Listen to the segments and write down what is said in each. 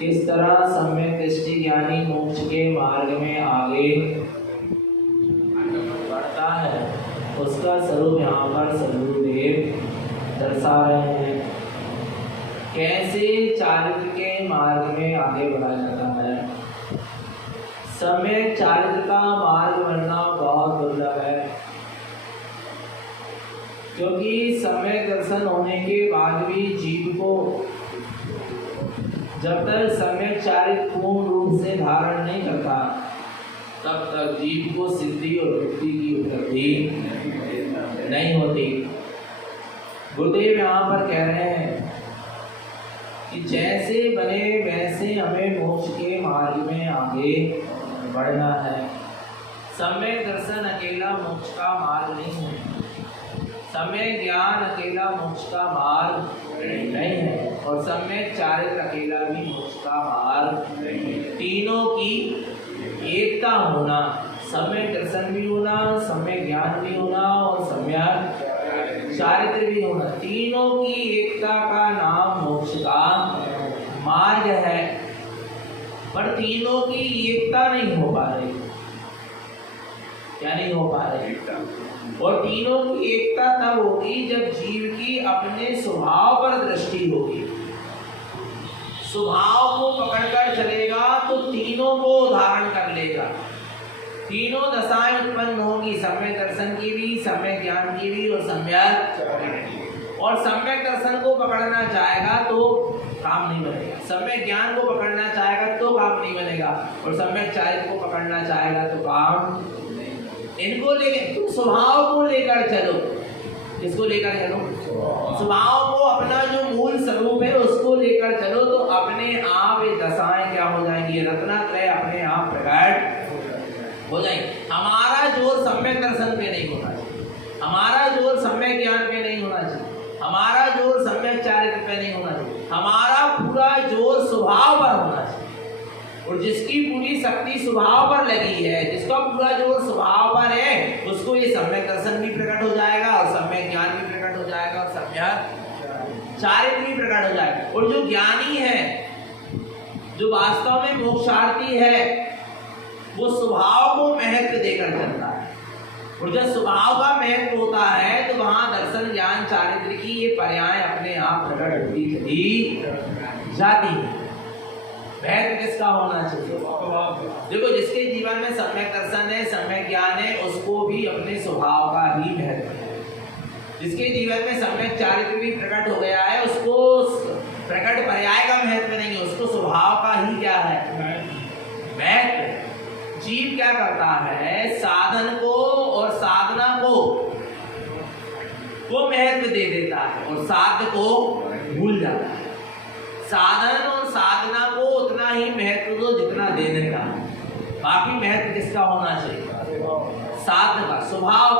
किस तरह सम्यक दृष्टि ज्ञानी मोक्ष के मार्ग में आगे बढ़ता है उसका स्वरूप यहाँ पर सद्गुरुदेव दर्शा रहे हैं। कैसे चारित्र के मार्ग में आगे बढ़ा जाता है। सम्यक चारित्र का मार्ग बनना बहुत दुर्लभ है, क्योंकि सम्यक दर्शन होने के बाद भी जीव को जब तक सम्यक चारित्र पूर्ण रूप से धारण नहीं करता तब तक जीव को सिद्धि और मुक्ति की उपलब्धि नहीं होती। गुरुदेव यहाँ पर कह रहे हैं कि जैसे बने वैसे हमें मोक्ष के मार्ग में आगे बढ़ना है। सम्यक दर्शन अकेला मोक्ष का मार्ग नहीं है, सम्यक ज्ञान अकेला मोक्ष का मार्ग नहीं है, और सम्यक चारित्र अकेला भी मोक्ष का मार्ग नहीं है। तीनों की एकता होना, सम्यक दर्शन भी होना, सम्यक ज्ञान भी होना और सम्यक चारित्र भी होना, तीनों की एकता का नाम मोक्ष का मार्ग है। पर तीनों की एकता नहीं हो पा रही। क्या नहीं हो पा रही? और तीनों की एकता तब होगी जब जीव की अपने स्वभाव पर दृष्टि होगी। स्वभाव को पकड़कर चलेगा तो तीनों को धारण कर लेगा। तीनों दशाएं उत्पन्न होगी, सम्यक दर्शन की भी, सम्यक ज्ञान की भी और सम्यक दर्शन को पकड़ना चाहेगा तो काम नहीं बनेगा, सम्यक ज्ञान को पकड़ना चाहेगा तो काम नहीं बनेगा, और सम्यक चारित्र को पकड़ना चाहेगा तो काम। इनको लेकर तुम स्वभाव को लेकर चलो। किसको लेकर चलो? स्वभाव को, अपना जो मूल स्वरूप है उसको लेकर चलो, तो अपने आप ये दशाएं क्या हो जाएंगी, रत्नात्रय अपने आप प्रकट हो जाएंगे। हमारा जोर सम्यक दर्शन पे नहीं होना चाहिए, हमारा जोर सम्यक ज्ञान पे नहीं होना चाहिए, हमारा जोर सम्यक चारित्र पे नहीं होना चाहिए, हमारा पूरा जोर स्वभाव पर होना चाहिए। और जिसकी पूरी शक्ति स्वभाव पर लगी है, जिसका पूरा जोर स्वभाव पर है, उसको ये सम्यक दर्शन भी प्रकट हो जाएगा और सम्यक ज्ञान भी प्रकट हो जाएगा और सम्यक चारित्र भी प्रकट हो जाएगा। और जो ज्ञानी है, जो वास्तव में मोक्षार्थी है, वो स्वभाव को महत्व देकर चलता है। और जब स्वभाव का महत्व होता है तो वहां दर्शन ज्ञान चारित्र की ये पर्याय अपने आप प्रकट होती चली जाती है। महत्व किसका होना चाहिए? देखो, जिसके जीवन में सम्यक दर्शन है, सम्यक ज्ञान है, उसको भी अपने स्वभाव का ही महत्व है। जिसके जीवन में सम्यक चारित्र भी प्रकट हो गया है, उसको प्रकट पर्याय का महत्व नहीं है, उसको स्वभाव का ही क्या है, महत्व। जीव क्या करता है, साधन को और साधना को वो महत्व दे देता है और साध्य को भूल जाता है। साधन और साधना को उतना ही महत्व दो जितना देने का, बाकी महत्व किसका होना चाहिए, साध्य का। स्वभाव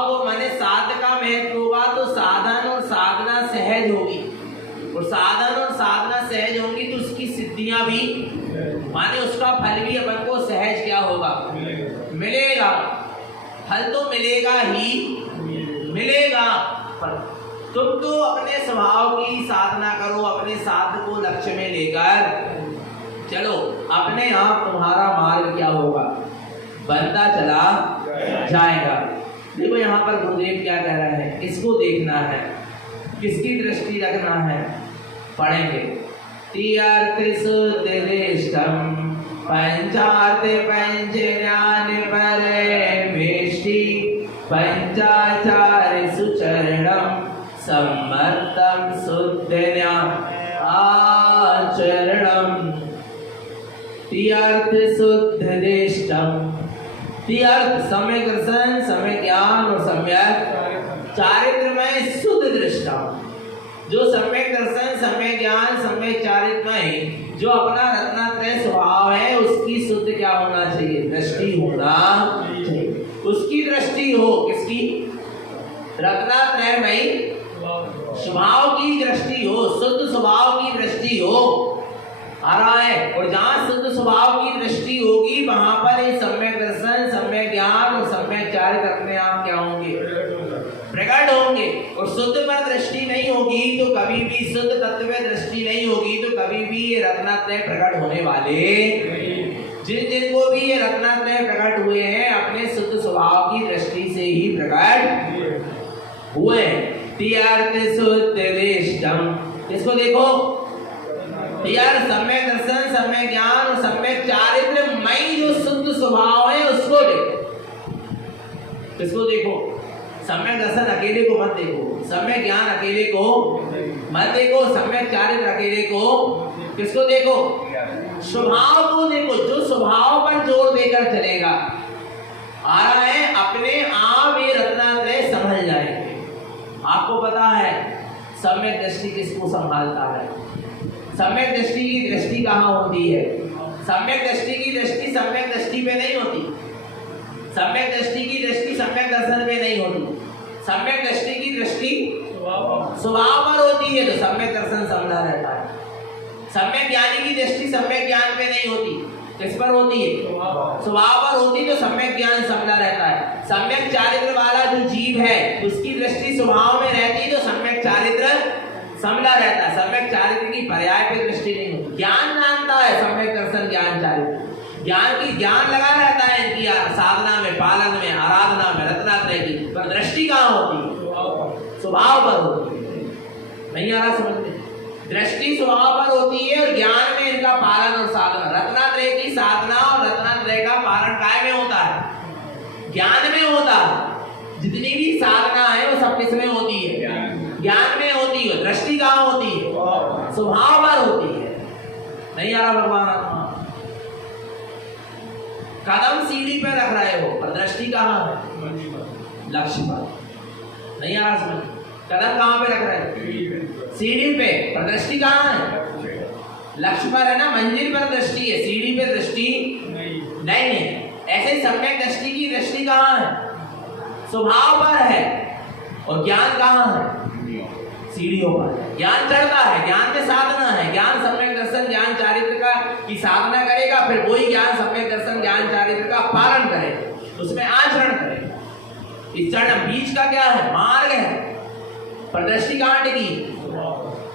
को माने साध्य का महत्व होगा तो साधन और साधना सहज होगी, और साधन और साधना सहज होंगी तो उसकी सिद्धियां भी, माने उसका फल भी अपन को सहज क्या होगा, मिलेगा। फल तो मिलेगा ही मिलेगा। तुम तो अपने स्वभाव की साधना करो, अपने साध्य को लक्ष्य में लेकर चलो, अपने आप तुम्हारा मार्ग क्या होगा, बनता चला जाएगा। देखो यहाँ पर गुरुदेव क्या कह रहे हैं, इसको देखना है, किसकी दृष्टि रखना है, पढ़ेंगे। तीर्थ सुदृष्टम पंचार्थ पंचज्ञान परमेष्टि पंचाचार्य सुचरणम सम्मतम शुद्धन्या आचरणम। तीर्थ शुद्धदृष्टम, तीर्थ सम्यक दर्शन, सम्यक ज्ञान और सम्यक चारित्रमय शुद्ध दृष्टम। जो सम्यक दर्शन, सम्यक ज्ञान, सम्यक चारित्रमय, जो अपना रत्नात्रय स्वभाव है, उसकी शुद्ध क्या होना चाहिए, दृष्टि होना चाहिए। उसकी दृष्टि हो, किसकी, रत्नात्रयमय स्वभाव की दृष्टि हो, शुद्ध स्वभाव की दृष्टि हो आ रहा है। और जहाँ शुद्ध स्वभाव की दृष्टि होगी वहां पर ये सम्यक दर्शन, सम्यक ज्ञान और सम्यक चारित्र अपने आप क्या होंगे, प्रकट होंगे। और शुद्ध पर दृष्टि नहीं होगी तो कभी भी, शुद्ध तत्व में दृष्टि नहीं होगी तो कभी भी ये रत्नात्रय प्रकट होने वाले। जिन जिनको भी ये रत्नात्रय प्रकट हुए हैं अपने शुद्ध स्वभाव की दृष्टि से ही प्रकट हुए। तीर्थ शुद्धदृष्टम, इसको देखो, यार सम्यक दर्शन, सम्यक ज्ञान और सम्यक चारित्रमय जो शुद्ध स्वभाव है उसको देखो। किसको देखो, सम्यक दर्शन अकेले को मत देखो, सम्यक ज्ञान अकेले को मत देखो, सम्यक चारित्र अकेले को, किसको देखो, स्वभाव को देखो। जो स्वभाव पर जोर देकर चलेगा आ रहा है, अपने आप ये रत्नात्रय संभल जाएंगे। आपको पता है सम्यक दृष्टि किसको संभालता है, सम्यक दृष्टि की दृष्टि कहाँ होती है, सम्यक दृष्टि की दृष्टि सम्यक दृष्टि पे नहीं होती, सम्यक दृष्टि की दृष्टि सम्यक दर्शन पे नहीं होती, सम्यक दृष्टि की दृष्टि स्वभाव पर होती है तो सम्यक दर्शन संभला रहता है। सम्यक ज्ञानी की दृष्टि सम्यक ज्ञान पे नहीं होती, किस पर होती है, स्वभाव पर होती तो सम्यक ज्ञान संभला रहता है। सम्यक चारित्र वाला जो जीव है उसकी दृष्टि स्वभाव में रहती तो सम्यक चारित्र संभला रहता है। सम्यक चारित्र की पर्याय पे दृष्टि नहीं होती। ज्ञान जानता है सम्यक दर्शन, ज्ञान चारित्र, ज्ञान की ज्ञान लगा रहता है इनकी साधना में, पालन में, आराधना में, रत्नात्रय की, पर दृष्टि कहाँ होती है, स्वभाव पर होती है। नहीं आ रहा समझ में, दृष्टि स्वभाव पर होती है और ज्ञान में इनका पालन और साधना। रत्नात्रय की साधना और रत्नात्रय का पालन काय में होता है, ज्ञान में होता है। जितनी भी साधना है वो सब किस में होती है, ज्ञान में होती है। दृष्टि कहाँ होती है, स्वभाव पर होती है। नहीं आ रहा भगवान आत्मा। कदम सीढ़ी पे रख रहे हो पर दृष्टि कहाँ है? लक्ष्य पर। नहीं आ रहा समझ? कदम कहाँ पे रख रहे हो? सीढ़ी पे, पर दृष्टि कहाँ है? लक्ष्य पर है ना, मंजिल पर दृष्टि है, सीढ़ी पे दृष्टि नहीं है। ऐसे सम्यक दृष्टि की दृष्टि कहाँ है? स्वभाव पर है। और ज्ञान कहाँ है? सीढ़ियों पर। ज्ञान चढ़ता है, ज्ञान में साधना है। ज्ञान सम्यक दर्शन ज्ञान चारित्र का की साधना करेगा, फिर वही ज्ञान सम्यक दर्शन ज्ञान चारित्र का पालन करेगा, उसमें आचरण करेगा। इस चरण बीच का क्या है? मार्ग है। पर दृष्टि कहाँ टिकी?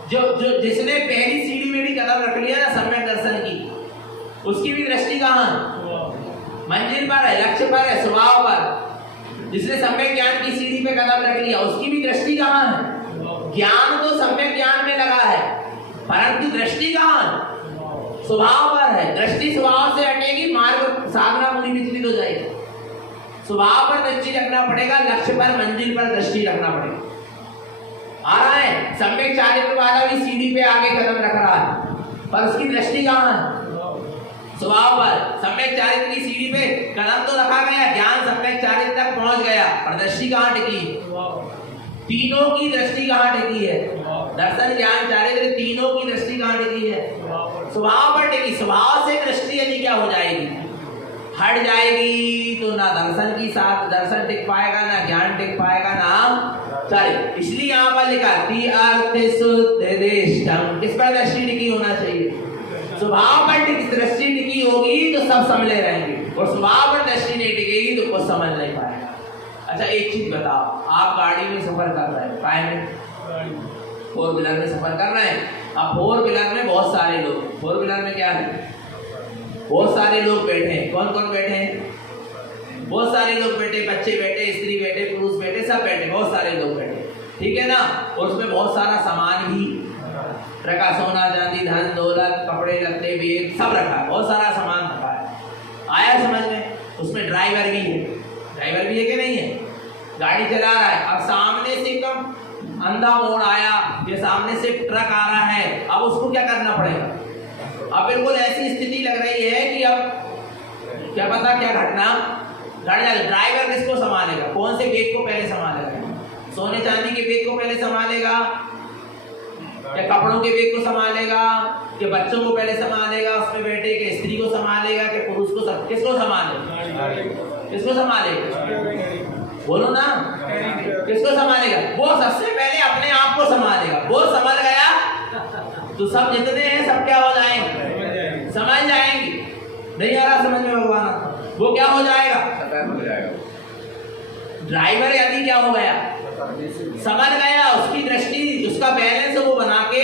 जो जिसने पहली सीढ़ी में भी कदम रख लिया ना सम्यक दर्शन की, उसकी भी दृष्टि कहाँ है? मंजिल पर है, लक्ष्य पर है, स्वभाव पर। जिसने सम्यक ज्ञान की सीढ़ी पे कदम रख लिया, उसकी भी दृष्टि कहाँ है? ज्ञान तो सम्यक ज्ञान में लगा है, परंतु दृष्टि कहाँ है? स्वभाव पर है। दृष्टि स्वभाव से हटेगी, मार्ग साधना पूरी विचलित हो जाएगी। स्वभाव पर दृष्टि रखना पड़ेगा, लक्ष्य पर मंजिल पर दृष्टि रखना पड़ेगा। आ रहा है? सम्यक चारित्र वाला भी सीढ़ी पे आगे कदम रख रहा है, पर उसकी दृष्टि कहाँ है? स्वभाव पर। सम्यक चारित्र की सीढ़ी पे कदम तो रखा गया, ज्ञान सम्यक चारित्र तक पहुंच गया, पर दृष्टि कहाँ टिकी? तीनों की दृष्टि कहाँ टिकी है? दर्शन ज्ञान चारित्र तीनों की दृष्टि कहाँ टिकी है? स्वभाव पर टिकी। स्वभाव से दृष्टि यदि क्या हो जाएगी? हट जाएगी, तो ना दर्शन की साथ दर्शन टिक पाएगा, ना ज्ञान टिक पाएगा, ना चारित्र। इसलिए यहाँ पर लिखा किस पर दृष्टि टिकी होना चाहिए? स्वभाव पर दृष्टि टिकी होगी तो सब समझ रहेंगे, और स्वभाव पर दृष्टि नहीं टिकेगी तो कुछ समझ नहीं पाएगा। अच्छा एक चीज बताओ, आप गाड़ी में सफर कर रहे हैं, काय में? 4 व्हीलर में सफर कर रहे हैं। अब 4 व्हीलर में बहुत सारे लोग, 4 व्हीलर में क्या है? बहुत सारे लोग बैठे हैं। कौन कौन बैठे हैं? बहुत सारे लोग बैठे, बच्चे बैठे, स्त्री बैठे, पुरुष बैठे, सब बैठे, बहुत सारे लोग बैठे, ठीक है ना? और उसमें बहुत सारा सामान भी रखा, सोना चांदी धन दौलत कपड़े लत्ते बैग सब रखा है, बहुत सारा सामान रखा है। आया समझ में? उसमें ड्राइवर भी है। ड्राइवर भी है कि नहीं है? गाड़ी चला रहा है। अब सामने से एकदम अंधा मोड़ आया, ये सामने से ट्रक आ रहा है, अब उसको क्या करना पड़ेगा? अब बिल्कुल ऐसी स्थिति लग रही है कि अब क्या पता क्या घटना घट जाए। ड्राइवर किसको संभालेगा? कौन से बैग को पहले संभालेगा? सोने चांदी के बैग को पहले संभालेगा, या कपड़ों के बैग को संभालेगा, कि बच्चों को पहले संभालेगा उसमें बैठे, कि स्त्री को संभालेगा, कि पुरुष को किसको संभालेगा? किसको संभालेगा? बोलो ना, किसको संभालेगा? वो सबसे पहले अपने आप को संभालेगा। वो समझ गया तो सब जितने हैं सब क्या हो जाएंगे? समझ जाएंगे। नहीं आ रहा समझ में भगवान? वो क्या हो जाएगा? ड्राइवर यदि क्या हो गया? समझ गया, उसकी दृष्टि उसका बैलेंस वो बना के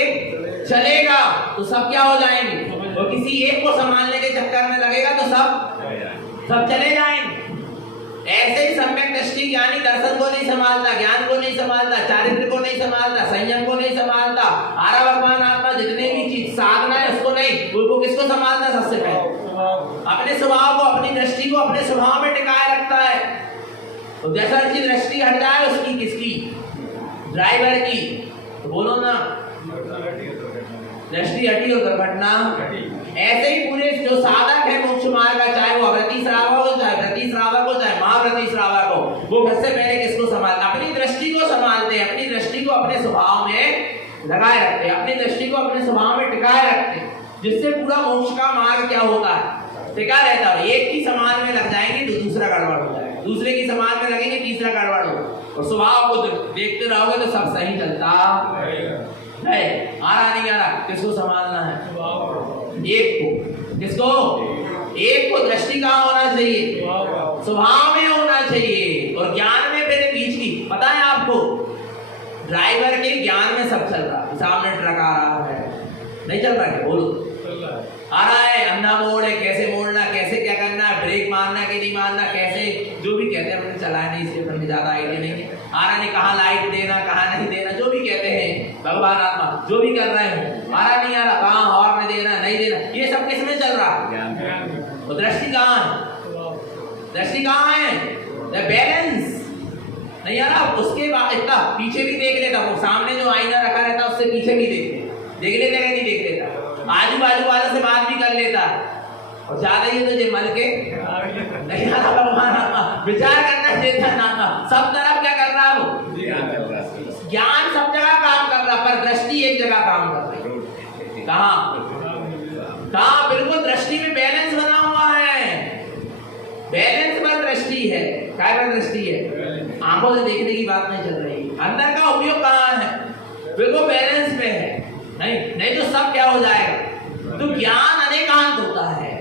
चलेगा, तो सब क्या हो जाएंगे? वो किसी एक को संभालने के चक्कर में लगेगा तो सब चले जाएंगे। ऐसे ही सम्यक दृष्टि ज्ञानी दर्शन को नहीं संभालता, ज्ञान को नहीं संभालता, चारित्र को नहीं संभालता, संयम को नहीं संभालता, आरा भगवान आत्मा जितने भी चीज साधना है उसको नहीं, उनको किसको संभालता? सबसे पहले अपने स्वभाव को, अपनी दृष्टि को अपने स्वभाव में टिकाए रखता है। तो जैसा की दृष्टि हट जाए उसकी, किसकी? ड्राइवर की। तो बोलो ना, दृष्टि हटी और दुर्घटना। ऐसे ही पूरे जो साधक है मोक्ष मार्ग का, चाहे वो अवृति श्रावक हो, चाहे व्रति श्रावक हो, चाहे महाव्रति श्रावक हो, वो सबसे पहले किसको संभालते? अपनी दृष्टि को संभालते हैं, अपनी दृष्टि को अपने स्वभाव में लगाए रखते हैं, अपनी दृष्टि को अपने स्वभाव में टिकाए रखते हैं, जिससे पूरा मोक्ष का मार्ग क्या होता है? टिका रहता है। एक की समान में लग जाएंगे तो दूसरा गड़बड़ हो जाएगा, दूसरे की समान में लगेंगे तीसरा गड़बड़ हो, और स्वभाव को देखते रहोगे तो सब सही चलता है। आ रहा नहीं आ रहा? किसको संभालना है? एक को। किसको? एक को। दृष्टि कहाँ होना चाहिए? स्वभाव में होना चाहिए, और ज्ञान में मेरे बीच की। पता है आपको, ड्राइवर के ज्ञान में सब चल रहा है, सामने ट्रक आ रहा है, नहीं चल रहा है? बोलो, आ रहा है, अंधा मोड़ है, कैसे मोड़ना, कैसे क्या करना, ब्रेक मारना कि नहीं मारना, कैसे जो भी कहते हैं, हमने चलाया नहीं इसलिए हमें ज्यादा आइडिया नहीं है। आ रहा नहीं, कहाँ लाइट देना, कहाँ नहीं देना, जो भी कहते हैं भगवान आत्मा जो भी कर रहे हो, आ रहा नहीं आ रहा, कहाँ हॉर्न देना नहीं देना, ये सब किसमें चल रहा है? तो दृष्टि कहाँ है? दृष्टि कहाँ है? बैलेंस नहीं आ रहा। उसके बाद इतना पीछे भी देख लेता, वो सामने जो आईना रखा रहता उससे पीछे भी देख लेता कि नहीं देख लेता, आजू बाजू वालों से बात भी कर लेता, और ज्यादा ही तुझे मल के नहीं आना भगवान, विचार करना चाहिए था ना। सब तरफ क्या कर रहा वो ज्ञान सब जगह काम कर रहा, पर दृष्टि एक जगह काम कर रही। कहाँ कहाँ? बिल्कुल दृष्टि में बैलेंस बना हुआ है, बैलेंस पर दृष्टि है। क्या पर दृष्टि है? आंखों से देखने की बात नहीं चल रही, अंदर का उपयोग कहाँ है? बिल्कुल बैलेंस पे है। नहीं तो सब क्या हो जाएगा? तो ज्ञान अनेकांत होता है।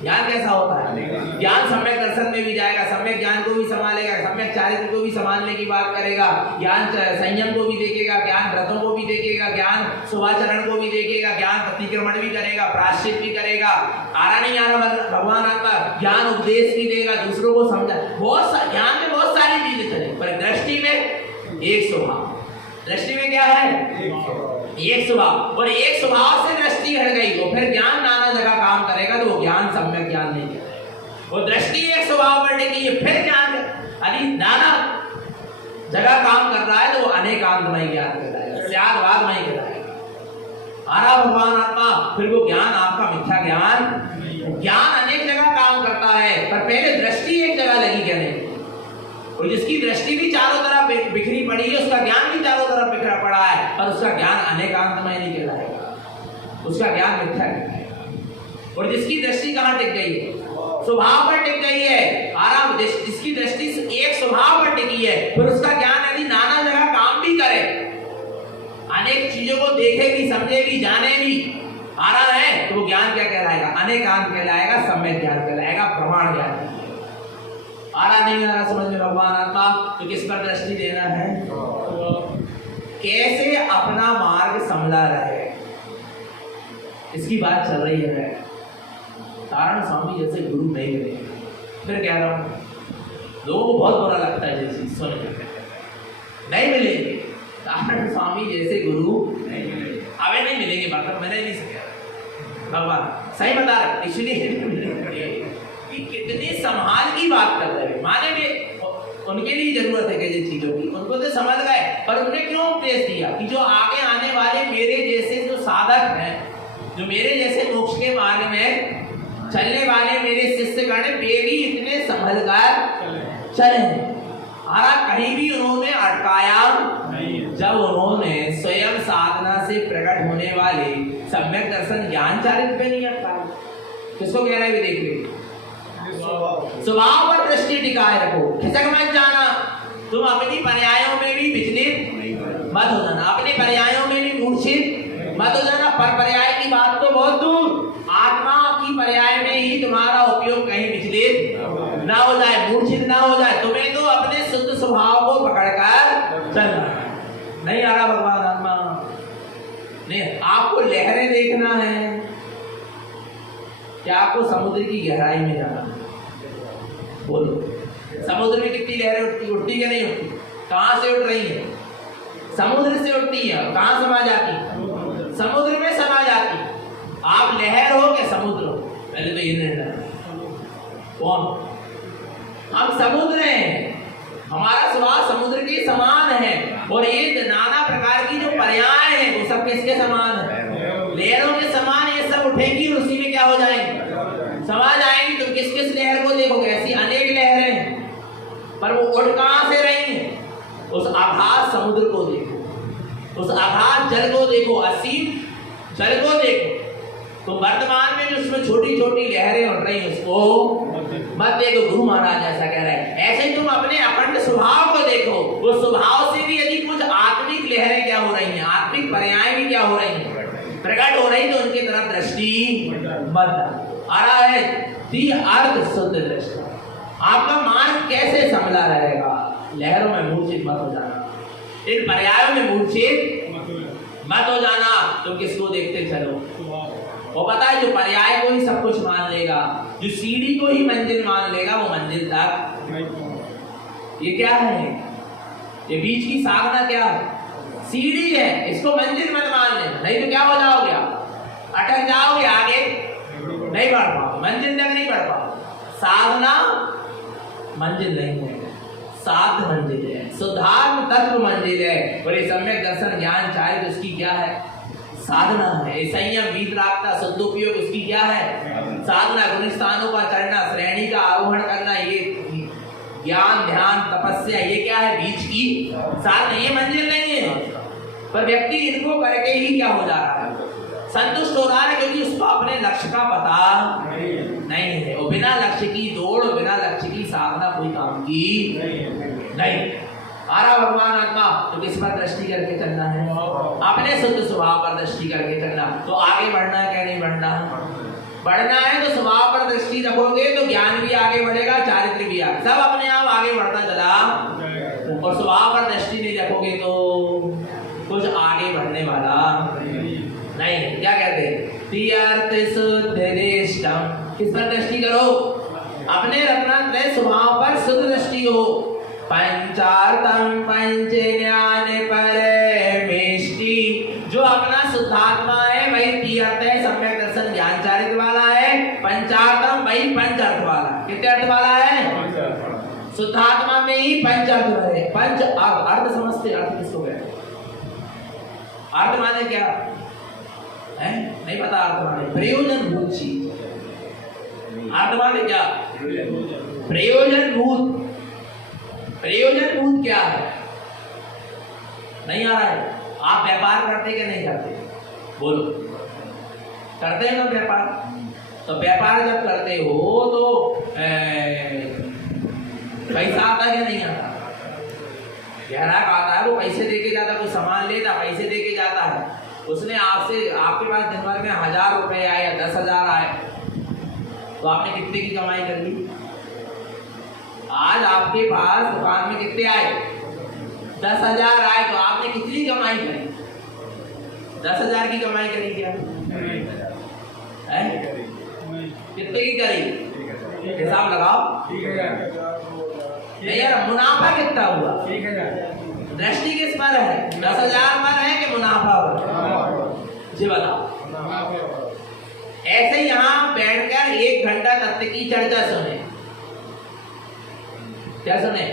ज्ञान कैसा होता है? ज्ञान सम्यक दर्शन में भी जाएगा, सम्यक ज्ञान को भी संभालेगा, सम्यक चारित्र को भी संभालने की बात करेगा, ज्ञान संयम को भी देखेगा, ज्ञान व्रतों को भी देखेगा, ज्ञान शुभाचरण को भी देखेगा, ज्ञान प्रतिक्रमण भी करेगा, प्रायश्चित भी करेगा। आरा नहीं आरा भगवान आत्मा ज्ञान उपदेश भी देगा, दूसरों को समझा। बहुत ज्ञान में बहुत सारी चीजें चले, पर दृष्टि में एक स्वभाव। दृष्टि में क्या है? एक स्वभाव। और एक स्वभाव से दृष्टि हट गई तो फिर ज्ञान नाना जगह काम करेगा, तो वो ज्ञान सम्यक ज्ञान नहीं है। वो दृष्टि एक स्वभाव पर टिकी है, फिर ज्ञान अभी नाना जगह काम कर रहा है, तो वो अनेकांतमय ज्ञान कहलाएगा, स्यादवादमय कहलाएगा। आरा भगवान आत्मा, फिर वो ज्ञान आपका मिथ्या ज्ञान। ज्ञान अनेक जगह काम करता है, पर पहले दृष्टि एक जगह लगी क्या नहीं? और जिसकी दृष्टि भी चारों तरफ बिखरी पड़ी है, उसका ज्ञान भी चारों तरफ बिखरा पड़ा है, पर उसका ज्ञान अनेकांतमय नहीं कहलाएगा, उसका ज्ञान मिथ्या है। और जिसकी दृष्टि कहाँ टिक गई है? स्वभाव पर टिक गई है। आराम जिसकी दृष्टि एक स्वभाव पर टिकी है, फिर उसका ज्ञान यदि नाना जगह काम भी करे, अनेक चीजों को देखे भी, समझे भी, जाने भी आ रहा है, तो वो ज्ञान क्या कहलाएगा? अनेकांत कहलाएगा, सम्यक ज्ञान कहलाएगा, प्रमाण ज्ञान। आ रहा नहीं आ रहा समझ में भगवान आत्मा? तो किस पर दृष्टि देना है? कैसे अपना मार्ग संभला रहे, इसकी बात चल रही है। तारण स्वामी जैसे गुरु नहीं मिले, फिर कह रहा हूं, लोगों को बहुत बुरा लगता है जैसी सुन के, नहीं मिलेंगे तारण स्वामी जैसे गुरु नहीं मिलेंगे, अबे नहीं मिलेंगे। मतलब मैंने नहीं सका, भगवान सही बता रहे, इसलिए कितनी संभाल की बात कर रहे हैं। माने भी उनके लिए जरूरत है किसी चीजों की, उनको तो समझ गए, पर उन्होंने क्यों उपदेश दिया कि जो आगे आने वाले मेरे जैसे जो साधक हैं, जो मेरे जैसे मोक्ष के मार्ग में चलने वाले मेरे शिष्यगण, वे भी इतने संभल कर चले। आरा कहीं भी उन्होंने अटकाया नहीं, जब उन्होंने स्वयं साधना से प्रकट होने वाले सम्यक दर्शन ज्ञान चारित्र पे नहीं अटकाया। किसको कह रहे हैं? देख लीजिए, स्वभाव पर दृष्टि टिकाए रखो, खिसक मत जाना। तुम अपनी पर्यायों में भी विचलित मत हो जाना, अपने पर्यायों में भी मूर्छित मत हो जाना। पर पर्याय की बात तो बहुत दूर, आत्मा की पर्याय में ही तुम्हारा उपयोग कहीं विचलित ना हो जाए, मूर्छित ना हो जाए। तुम्हें तो अपने शुद्ध स्वभाव को पकड़कर चलना नहीं आ रहा भगवान आत्मा। नहीं, आपको लहरें देखना है क्या? आपको समुद्र की गहराई में जाना है? बोलो, समुद्र में कितनी लहरें उठती क्या नहीं उठती? कहां से उठ रही है? समुद्र से उठती है। कहां समा जाती? समुद्र में समा जाती। आप लहर हो क्या समुद्र हो? पहले तो ये निर्णय, कौन? हम समुद्र हैं, हमारा स्वभाव समुद्र के समान है। और ये नाना प्रकार की जो पर्याय है, वो सब किसके समान है? लहरों के समान। ये सब उठेगी और उसी में क्या हो जाएंगे? समा जाएंगी। तो किस किस लहर को देखोगे? ऐसी अनेक लहरें हैं, पर वो उठ कहां से रही है? उस आभास समुद्र को देखो, उस आभास जल को देखो, असीम जल को देखो। तो वर्तमान में जो उसमें छोटी छोटी लहरें उठ रही हैं, उसको मत देखो। गुरु महाराज ऐसा कह रहे हैं। ऐसे तुम अपने अखंड स्वभाव को देखो, वो स्वभाव से भी यदि कुछ आत्मिक लहरें क्या हो रही हैं, आत्मिक पर्याय भी क्या हो रही हैं, प्रकट हो रही, तो उनकी तरफ दृष्टि मत आ रहा है। दी अर्थ शुद्ध दृष्टि। आपका मार्ग कैसे संभला रहेगा? लहरों में मूर्छित मत हो जाना, इन पर्यायों में मूर्छित मत हो जाना। तुम किसको देखते चलो? वो पता है, जो पर्याय को ही सब कुछ मान लेगा, जो सीढ़ी को ही मंजिल मान लेगा, वो मंजिल तक। ये क्या है? ये बीच की साधना क्या है? सीढ़ी है, इसको मंजिल मत मान लेना, नहीं तो क्या हो जाओगे? अटक जाओगे, आगे नहीं बढ़ पाओ, मंजिल तक नहीं बढ़ पाओ। साधना मंजिल नहीं है, साध मंजिल है, सुधार्म तत्व मंजिल है। और ये सम्यक दर्शन ज्ञान चाहे तो उसकी क्या है? साधना है। संयम, वीतरागता, सदुपयोग उसकी क्या है? साधना, गुण स्थानों का चढ़ना, श्रेणी का आरोहण करना, ये ज्ञान ध्यान तपस्या, ये क्या है? बीच की साधना, ये मंजिल नहीं है। पर व्यक्ति इनको करके ही क्या हो जा रहा है? संतुष्ट हो रहा है, क्योंकि उसको अपने लक्ष्य का पता नहीं है। और बिना लक्ष्य की दौड़, बिना लक्ष्य की साधना कोई काम की नहीं। आरा भगवान आत्मा तो किस पर दृष्टि करके चलना है? अपने शुद्ध स्वभाव पर दृष्टि करके चलना। तो आगे बढ़ना है क्या नहीं बढ़ना? बढ़ना है तो स्वभाव पर दृष्टि रखोगे तो ज्ञान भी आगे बढ़ेगा, चारित्र भी आगे, सब अपने आप आगे बढ़ता चला। और स्वभाव पर दृष्टि नहीं रखोगे तो कुछ आगे बढ़ने वाला नहीं। क्या कहते हैं? तीर्थ शुद्ध दृष्टम, किस पर दृष्टि करो? अपने रत्नात्रय स्वभाव पर शुद्ध दृष्टि हो। पंचार्थम पंच ज्ञान परमेष्टि, जो अपना शुद्धात्मा है वही तीर्थ है, सम्यक दर्शन ज्ञान चारित्र वाला है। पंचार्थम वही पंच अर्थ वाला। कितने अर्थ वाला है? शुद्धात्मा में ही पंच अर्थ है। पंच अर्थ समझते? अर्थ किसको कहते हैं? अर्थ माने क्या है? नहीं पता। अर्थ माने प्रयोजन भूत चीज। अर्थ माने क्या? प्रयोजन भूत। प्रयोजन भूत क्या है? नहीं आ रहा है? आप व्यापार करते कि नहीं करते? बोलो, करते हैं ना व्यापार? तो व्यापार जब करते हो तो पैसा आता है या नहीं आता? ग्राहक आता है, वो पैसे देके जाता है, कोई सामान लेता पैसे देके जाता है। उसने आपसे, आपके पास दिन भर में 1000 रुपए आए या 10,000 आए, तो आपने कितने की कमाई कर ली? आज आपके पास दुकान में कितने आए? 10,000 आए, तो आपने कितनी कमाई करी? 10,000 की कमाई करी क्या? कितने की करी? हिसाब लगाओ। नहीं यार, मुनाफा कितना हुआ? दृष्टि किस पर है? 10,000 पर है कि मुनाफा पर? जी बताओ। ऐसे यहाँ बैठकर 1 घंटा तत्व की चर्चा सुने। क्या सुने?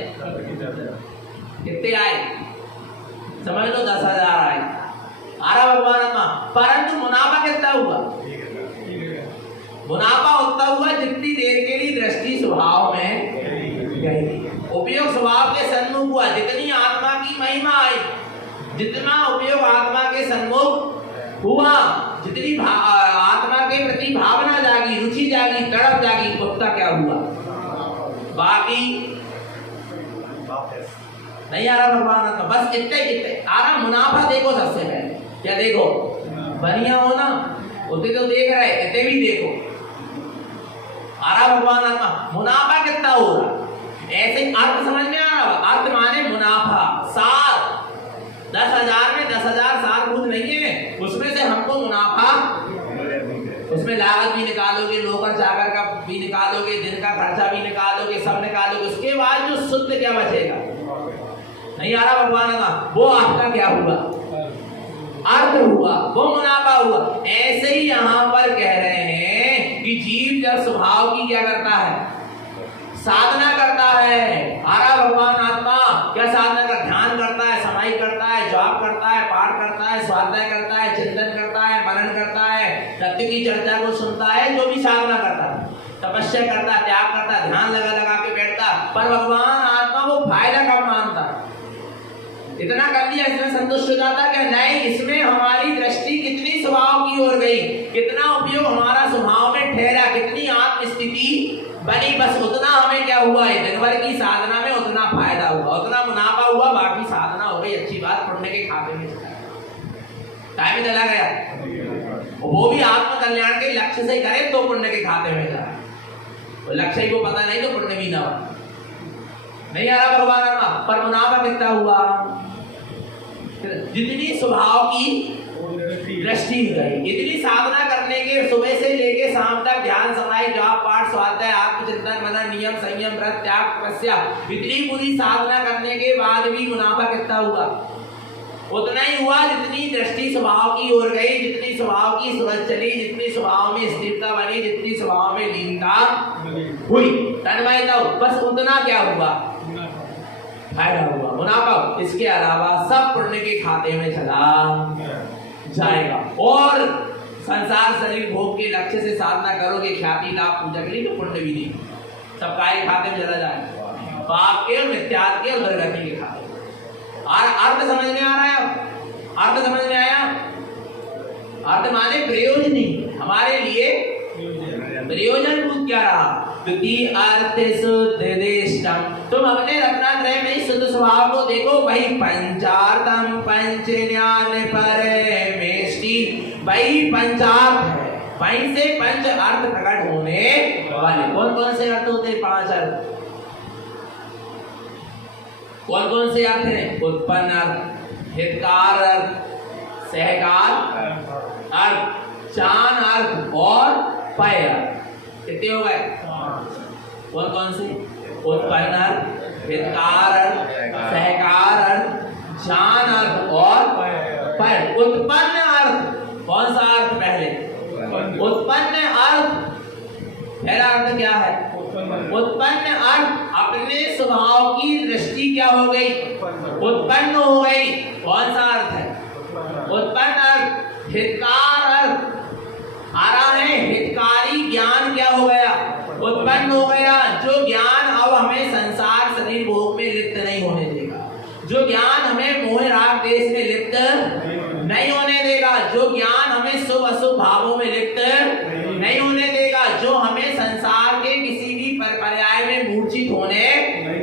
कितने आए? समझ लो 10,000 आए। आरा भगवान आत्मा, परंतु मुनाफा कितना हुआ? मुनाफा उतना हुआ जितनी देर के लिए दृष्टि स्वभाव में गई, उपयोग स्वभाव के सन्मुख हुआ। जितनी आत्मा की महिमा आई, जितना उपयोग आत्मा के सन्मुख हुआ, जितनी आत्मा के प्रति भावना जागी, रुचि जागी, तड़प जागी, उतना क्या हुआ? बाकी नहीं आ रहा भगवान आत्मा। बस इतने आ रहा। मुनाफा देखो सबसे पहले। क्या देखो? बढ़िया हो ना, उतने तो देख रहे, इतने भी देखो। आ रहा भगवान आत्मा। मुनाफा कितना हो रहा? ऐसे अर्थ समझ में आ रहा? अर्थ माने मुनाफा। सार 10,000 में 10,000 सार खुद नहीं है, उसमें से हमको मुनाफा, उसमें लागत भी निकालोगे, नौकर चाकर का भी निकालोगे, दिन का खर्चा भी निकालोगे, सब निकालोगे, उसके बाद जो शुद्ध क्या बचेगा? नहीं आ रहा भगवान का? वो आपका क्या हुआ? अर्थ हुआ, वो मुनाफा हुआ। ऐसे ही यहाँ पर कह रहे हैं कि जीव जब स्वभाव की क्या करता है? साधना करता है। आरा भगवान आत्मा क्या साधना कर? ध्यान करता है, समाई करता है, जप करता है, पाठ करता है, स्वाध्याय करता है, चिंतन करता है, मनन करता है, तत्व की चर्चा को सुनता है, जो भी साधना करता है, तपस्या करता है, त्याग करता है, ध्यान लगा लगा के बैठता। पर भगवान आत्मा वो फायदा कब मानता है? इतना कर लिया, इसमें संतुष्ट हो जाता है? नहीं, इसमें हमारी दृष्टि कितनी स्वभाव की ओर गई, कितना उपयोग हमारा स्वभाव में ठहरा, कितनी आत्म स्थिति बनी, बस उतना हमें क्या हुआ है? दिन भर की साधना में उतना फायदा हुआ, उतना मुनाफा हुआ, बाकी साधना हो गई अच्छी बात, पुण्य के खाते में टाइम चला गया। वो भी आत्म कल्याण के लक्ष्य से करे तो पुण्य के खाते में जाए, तो लक्ष्य को पता नहीं तो पुण्य भी ना हो। नहीं आ रहा भगवान आत्मा, पर मुनाफा कितना हुआ? जितनी स्वभाव की दृष्टि गई, इतनी साधना करने के सुबह से लेके शाम तक ध्यान समाधि जाप पाठ स्वाध्याय आत्मचिंतन मनन नियम संयम व्रत त्याग तपस्या, इतनी पूरी साधना करने के बाद भी मुनाफा कितना हुआ? उतना ही हुआ जितनी दृष्टि स्वभाव की ओर गई, जितनी स्वभाव की सूरज चली, जितनी स्वभाव में स्थिरता बनी, जितनी स्वभाव में लीनता हुई, तन्मयता, बस उतना क्या हुआ? फायदा हुआ, मुनाफा। इसके अलावा सब पुण्य के खाते में चला जाएगा। और संसार शरीर भोग के लक्ष्य से साधना करोगे, ख्याति लाभ पूजा के लिए, तो पुण्य भी नहीं, सब काय खाते में चला जाए, पाप के और मिथ्यात्व के और दुर्गति के खाते। और अर्थ समझ में आ रहा है? अब अर्थ समझ में आया? अर्थ माने प्रयोजनी, हमारे लिए प्रयोजन भूत क्या रहा? द्वितीय अर्थ शुद्ध देष्टम, तुम अपने रत्नात्रय में शुद्ध स्वभाव को देखो, वही पंचार्थम पंच ज्ञान परमेष्टि, वही पंचार्थ है, वहीं से पंच अर्थ प्रकट होने वाले। कौन कौन से अर्थ होते हैं? 5 अर्थ। कौन कौन से अर्थ हैं? उत्पन्न अर्थ, हितकार अर्थ, सहकार अर्थ, चान अर्थ और पय अर्थ। कितने हो गए? कौन कौन से? उत्पन्न अर्थ, हितकार अर्थ, सहकार अर्थ, चान अर्थ और पय। उत्पन्न अर्थ कौन सा अर्थ? पहले उत्पन्न अर्थ, पहला अर्थ क्या है? उत्पन्न अर्थ अपने स्वभाव की दृष्टि क्या हो गई? उत्पन्न हो गई। कौन सा अर्थ है? उत्पन्न अर्थ। हितकार अर्थ आ रहा है, हितकारी ज्ञान क्या हो गया? उत्पन्न हो गया। जो ज्ञान अब हमें संसार शरीर भोग में लिप्त नहीं होने देगा, जो ज्ञान हमें मोह राग देश में लिप्त नहीं होने देगा, जो ज्ञान हमें शुभ अशुभ भावों में लिप्त नहीं होने देगा, जो हमें संसार के किसी भी पर्याय में मूर्छित होने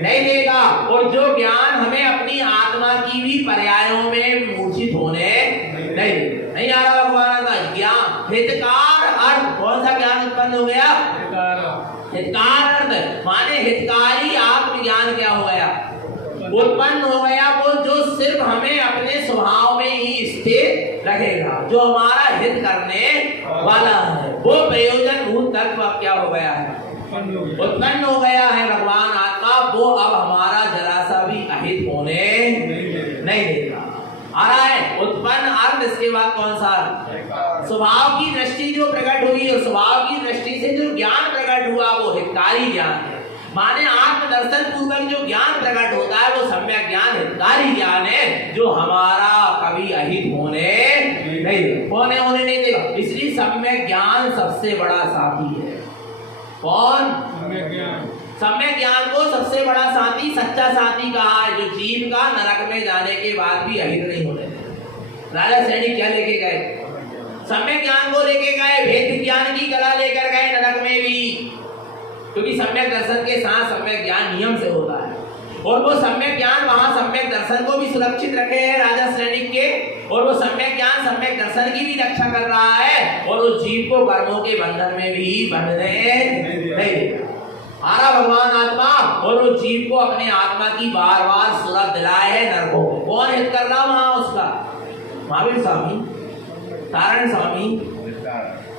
नहीं देगा, और जो ज्ञान हमें अपनी आत्मा की भी पर्यायों में मूर्छित होने नहीं आ रहा। भगवान का ज्ञान, हितकार अर्थ, कौन सा ज्ञान उत्पन्न हो गया? हितकार अर्थ माने हितकारी आत्मज्ञान क्या हो गया? उत्पन्न हो गया। वो जो सिर्फ हमें अपने स्वभाव में ही स्थिर रखेगा, जो हमारा हित करने वाला है, वो प्रयोजन भूत तत्व अब क्या हो गया है? उत्पन्न हो गया है। भगवान आत्मा वो अब हमारा जरा सा भी अहित होने नहीं देगा। आ रहा है उत्पन्न अर्थ। इसके बाद कौन सा? स्वभाव की दृष्टि जो प्रकट हुई, और स्वभाव की दृष्टि से जो ज्ञान प्रकट हुआ वो हितकारी ज्ञान है। माने आत्मदर्शन पूर्वक जो ज्ञान प्रकट होता है वो सम्यक ज्ञान, हितकारी ज्ञान है, जो हमारा कभी अहित होने नहीं देगा। इसलिए सम्यक ज्ञान सबसे बड़ा साथी है। कौन? सम्यक ज्ञान को सबसे बड़ा साथी, सच्चा साथी कहा है, जो जीव का नरक में जाने के बाद भी अहित नहीं होने देगा। राजा सैनिक क्या लेके गए? सम्यक ज्ञान को लेके गए, भेद ज्ञान की कला लेकर गए नरक में भी, क्योंकि सम्यक दर्शन के साथ सम्यक ज्ञान नियम से होता है, और वो सम्यक ज्ञान वहां सम्यक दर्शन को भी सुरक्षित रखे हैं राजा सैनिक के, और वो सम्यक ज्ञान सम्यक दर्शन की भी रक्षा कर रहा है, और वो जीव को कर्मों के बंधन में भी बंधने नहीं देगा। आरा भगवान आत्मा, और वो जीव को अपने आत्मा की बार बार सूरत दिलाए है नरकों में। कौन हित कर रहा वहां? उसका महावीर स्वामी, तारण स्वामी,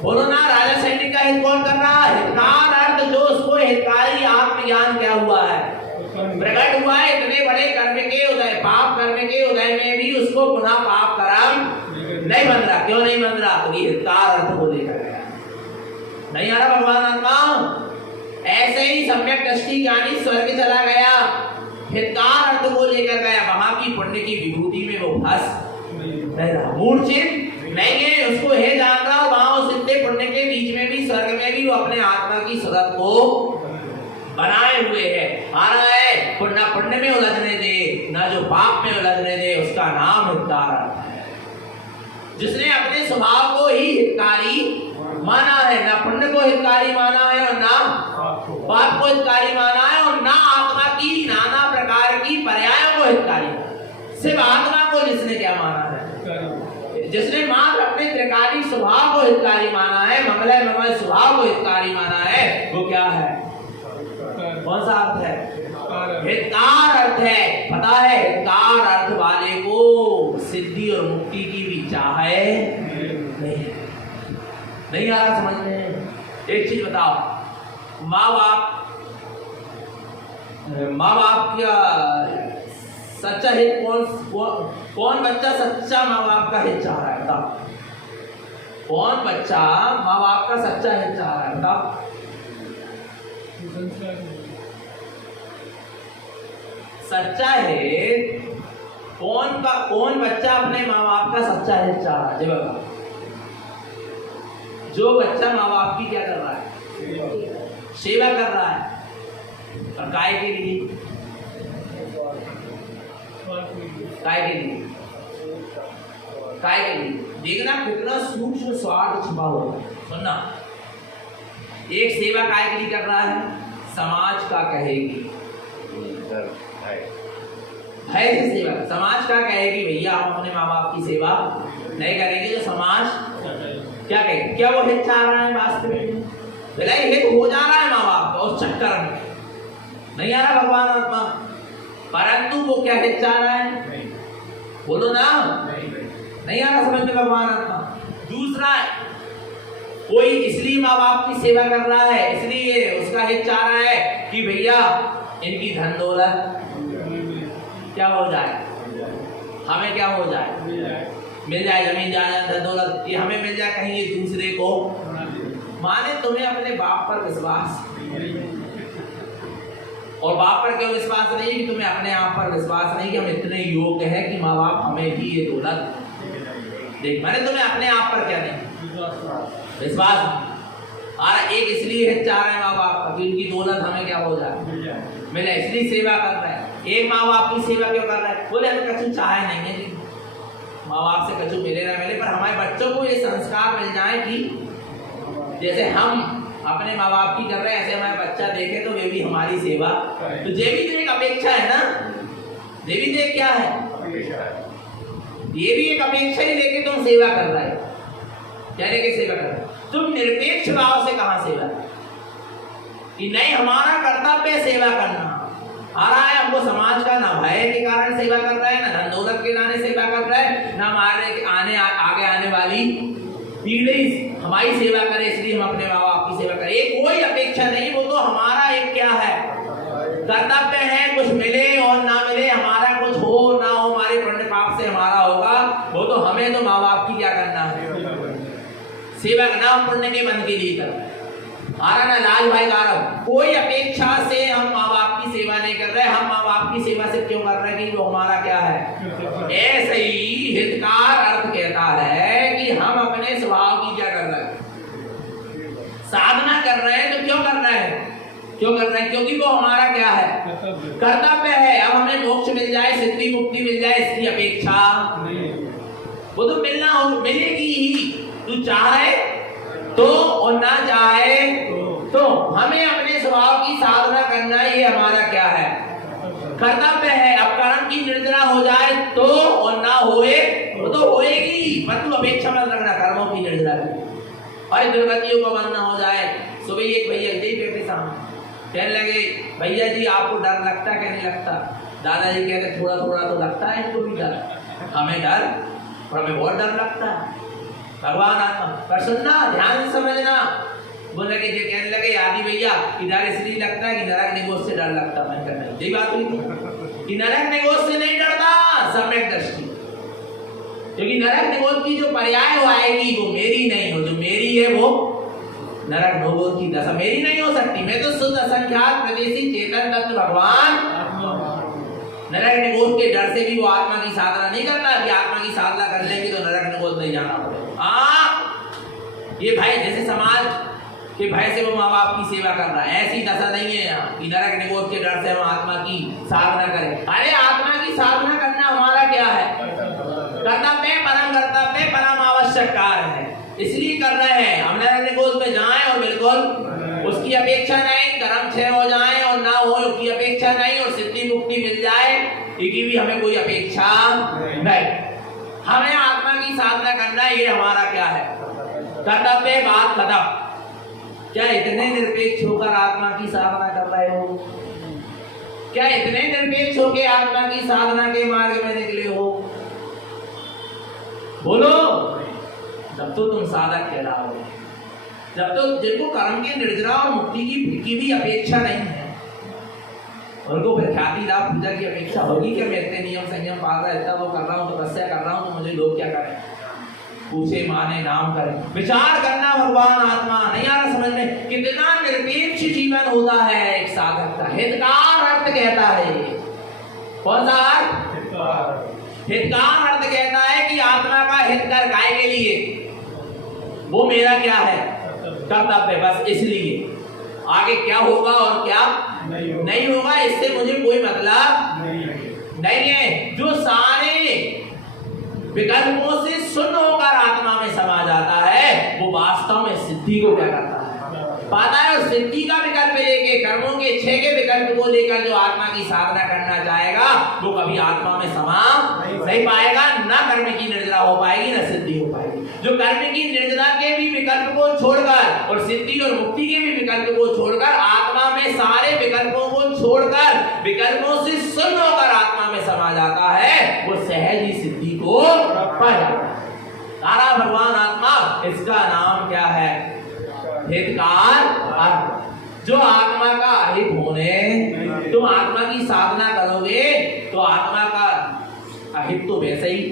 बोलो ना। राजा सैनिक का हित कौन कर रहा है? हितकार अर्थ, जो उसको हितकारी आत्मज्ञान क्या हुआ है? प्रकट हुआ है। इतने बड़े कर्म के उदय, पाप कर्म के उदय में भी उसको पुनः पाप कर्म नहीं बन रहा। क्यों नहीं बन रहा? तो ये हितकार अर्थ को लेकर गया नहीं आ रहा भगवान आत्मा। ऐसे ही सम्यक दृष्टि ज्ञानी स्वर्ग चला गया, हितकार अर्थ को लेकर गया, वहां की पुण्य की विभूति में वो फंस मूर्छित नहीं है, उसको हे जान रहा, वहां उस इतने पुण्य के बीच में भी, स्वर्ग में भी वो अपने आत्मा की सूरत को बनाए हुए है। आ रहा है पुण्य पुण्य में उलझने दे, ना जो पाप में उलझने दे, उसका नाम हितकार है। जिसने अपने स्वभाव को ही हितकारी माना है, ना पुण्य को हितकारी माना है और ना पाप को हितकारी माना है, और ना आत्मा की नाना प्रकार की पर्यायों को हितकारी, सिर्फ आत्मा को जिसने क्या माना है, जिसने मात्र अपने त्रिकाली स्वभाव को हितकारी माना है, मंगलय मंगल स्वभाव को हितकारी माना है, वो क्या है? कौन सा अर्थ है? हितकार अर्थ है। पता है हितकार अर्थ वाले को सिद्धि और मुक्ति की भी चाह है नहीं आ रहा समझ में? एक चीज बताओ, माँ बाप का सच्चा हित कौन बच्चा सच्चा माँ बाप का हित चाह रहा है? बताओ कौन बच्चा माँ बाप का सच्चा हित चाह रहा है? बताओ। सच्चा है कौन बच्चा अपने माँ बाप का सच्चा हित चाह रहा है? बताओ। जो बच्चा माँ बाप की क्या कर रहा है? सेवा कर रहा है। और काय के लिए? काय के लिए? काय के लिए? देखना कितना सूक्ष्म स्वार्थ छुपा हुआ है। सुनना, एक सेवा काय के लिए कर रहा है? समाज का कहेगी, भय से सेवा। समाज का कहेगी भैया हम अपने माँ बाप की सेवा नहीं करेंगे तो समाज क्या कहेगी? क्या वो हित चाह रहा है वास्तव में? भलाई हित हो जा रहा है माँ बाप का उस चक्कर में, नहीं आ रहा भगवान आत्मा, परंतु वो क्या हित चाह रहा है? बोलो ना, नहीं आ रहा समझ में भगवान आत्मा। दूसरा, कोई इसलिए माँ बाप की सेवा कर रहा है, इसलिए उसका हित चाह रहा है कि भैया इनकी धन दौलत क्या हो जाए, हमें क्या हो जाए, मिल जाए, जमीन जायदाद धन दौलत ये हमें मिल जाए, कहीं ये दूसरे को। माने तुम्हें अपने बाप पर विश्वास, और बाप पर क्यों विश्वास नहीं कि तुम्हें अपने आप पर विश्वास नहीं कि हम इतने योग्य हैं कि माँ बाप हमें भी ये दौलत देख। मैंने तुम्हें अपने आप पर क्या नहीं विश्वास। और एक इसलिए चाह रहे हैं माँ बाप का कि उनकी दौलत हमें क्या हो जाए, मिले, इसलिए सेवा कर रहा है। एक माँ बाप की सेवा क्यों कर रहा है? बोले हमें कछु चाहे नहीं है जी, माँ बाप से कछु मिले ना मिले, पर हमारे बच्चों को ये संस्कार मिल जाए कि जैसे हम अपने माँ बाप की कर रहे हैं ऐसे हमारे बच्चा देखे तो वे भी हमारी सेवा। तो ये भी तो एक अपेक्षा है ना, ये भी तो क्या है, ये भी एक अपेक्षा ही लेके तुम सेवा कर रहे हो। क्या लेके सेवा कर रहे हो? तुम निरपेक्ष भाव से कहाँ सेवा कि नहीं हमारा कर्तव्य सेवा करना आ रहा है, हमको समाज का ना भय के कारण सेवा कर रहा है, ना धन दौलत के नाने सेवा कर रहा है, ना हमारे आगे आने वाली पीढ़ी हमारी सेवा करे इसलिए हम अपने माँ बाप की सेवा करें। एक कोई अपेक्षा नहीं, वो तो हमारा एक क्या है कर्तव्य है, कुछ मिले और ना मिले, हमारा कुछ हो ना हो, हमारे पुण्य पाप से हमारा होगा, वो तो हमें तो माँ बाप की क्या करना है सेवा करना, पुण्य के मन के लिए करना। हमारा ना लाल भाई गारव, कोई अपेक्षा से हम माँ बाप की सेवा नहीं कर रहे, हम माँ बाप की सेवा से क्यों कर रहे हैं कि वो हमारा क्या है। ऐसे ही हितकार अर्थ कहता है कि हम अपने स्वभाव की क्या कर रहे हैं, साधना कर रहे हैं। तो क्यों कर रहे हैं, क्यों कर रहे हैं? क्योंकि वो हमारा क्या है कर्तव्य है। अब हमें मोक्ष मिल जाए, सिद्धि मुक्ति मिल जाए, इसकी अपेक्षा वो तो मिलना हो, मिलेगी ही, तू चाहे तो और ना चाहे तो हमें अपने स्वभाव की साधना करना ये हमारा क्या है कर्तव्य है। अब कर्म की निर्जरा हो जाए तो और ना होए वो तो होएगी, पर तू अपेक्षा मत रखना कर्मों की निर्जरा की। और दुर्गतियों का बनना हो जाए। सुबह एक भैया यही बैठे सामने कहने लगे, भैया जी आपको डर लगता क्या नहीं लगता? दादाजी कहते थोड़ा थोड़ा तो लगता है इनको भी डर, हमें डर, और हमें बहुत डर लगता है भगवान आत्मा। पर सुनना, ध्यान से समझना। बोले कि जो कहने लगे आदि भैया कि डर इसलिए लगता है कि नरक निगोष से डर लगता। मैं कहना यही बात हुई कि नरक निगोष से नहीं डरता, सम्यक दृष्टि, क्योंकि नरक निगोष की जो पर्याय वो आएगी वो मेरी नहीं हो, जो मेरी है वो नरक निगोष की दशा मेरी नहीं हो सकती। मैं तो शुद्ध असंख्यात प्रदेशी चेतन तत्व भगवान नरक निगोष के डर से भी वो आत्मा की साधना नहीं करता कि आत्मा की साधना कर लेंगे तो नरक निगोष नहीं जाना पड़ेगा। ये भाई जैसे समाज के भय से वो माँ बाप की सेवा कर रहा है, ऐसी दशा नहीं है यहाँ कि नरक निगोष के डर से हम आत्मा की साधना करें। अरे आत्मा की साधना करना हमारा क्या है कर्तव्य, परम कर्तव्य, परम आवश्यक कार्य है, इसलिए कर रहे हैं। हम नरक निगोष में जाएं और बिल्कुल उसकी अपेक्षा नहीं, कर्म क्षय हो जाए और ना हो उसकी अपेक्षा नहीं, और सिद्धि मुक्ति मिल जाए इसकी भी हमें कोई अपेक्षा नहीं। हमें आत्मा की साधना करना ये हमारा क्या है कर्तव्य। बात खत्म। क्या इतने निरपेक्ष होकर आत्मा की साधना कर रहे हो? क्या इतने निरपेक्ष होकर आत्मा की साधना के मार्ग में निकले हो? बोलो। जब तो तुम साधक कहलाओगे, जब तो जिनको कर्म के निर्जरा और मुक्ति की भी अपेक्षा नहीं है, उनको फिर ख्याति लाभ पूजा की अपेक्षा होगी कि मैं इतने नियम संयम पाल रहा है, वो कर रहा हूँ, तपस्या कर रहा हूँ, तो मुझे लोग क्या करें, पूछे माने नाम करें। विचार करना भगवान आत्मा नहीं आ रहा समझ में, कितना निरपेक्ष जीवन होता है एक साधक का। हितकार अर्थ कहता है, कौन सा अर्थ? हितकार अर्थ कहता है कि आत्मा का हित कर, काय के लिए? वो मेरा क्या है? कर्तव्य। बस इसलिए आगे क्या होगा और क्या नहीं होगा इससे मुझे कोई मतलब नहीं है। जो सारे विकल्पों से शून्य होकर आत्मा में समा जाता है वो वास्तव में सिद्धि को क्या करता है? पाता है। और सिद्धि का विकल्प लेके, कर्मों के 6 के विकल्प को लेकर जो आत्मा की साधना करना चाहेगा वो कभी आत्मा में समा नहीं पाएगा, ना कर्म की निर्जरा हो पाएगी, ना सिद्धि हो पाएगी। जो कर्म की निर्जरा के भी विकल्प को छोड़कर और सिद्धि और मुक्ति के भी विकल्प को छोड़कर आत्मा में सारे विकल्पों को छोड़कर विकल्पों से शून्य होकर आत्मा में समा जाता है वो सहज ही सिद्धि को पा जाता है। सारा भगवान आत्मा, इसका नाम क्या है? हितकार अर्थ। जो आत्मा का हित होने तुम आत्मा की साधना करोगे तो आत्मा का हित तो वैसे ही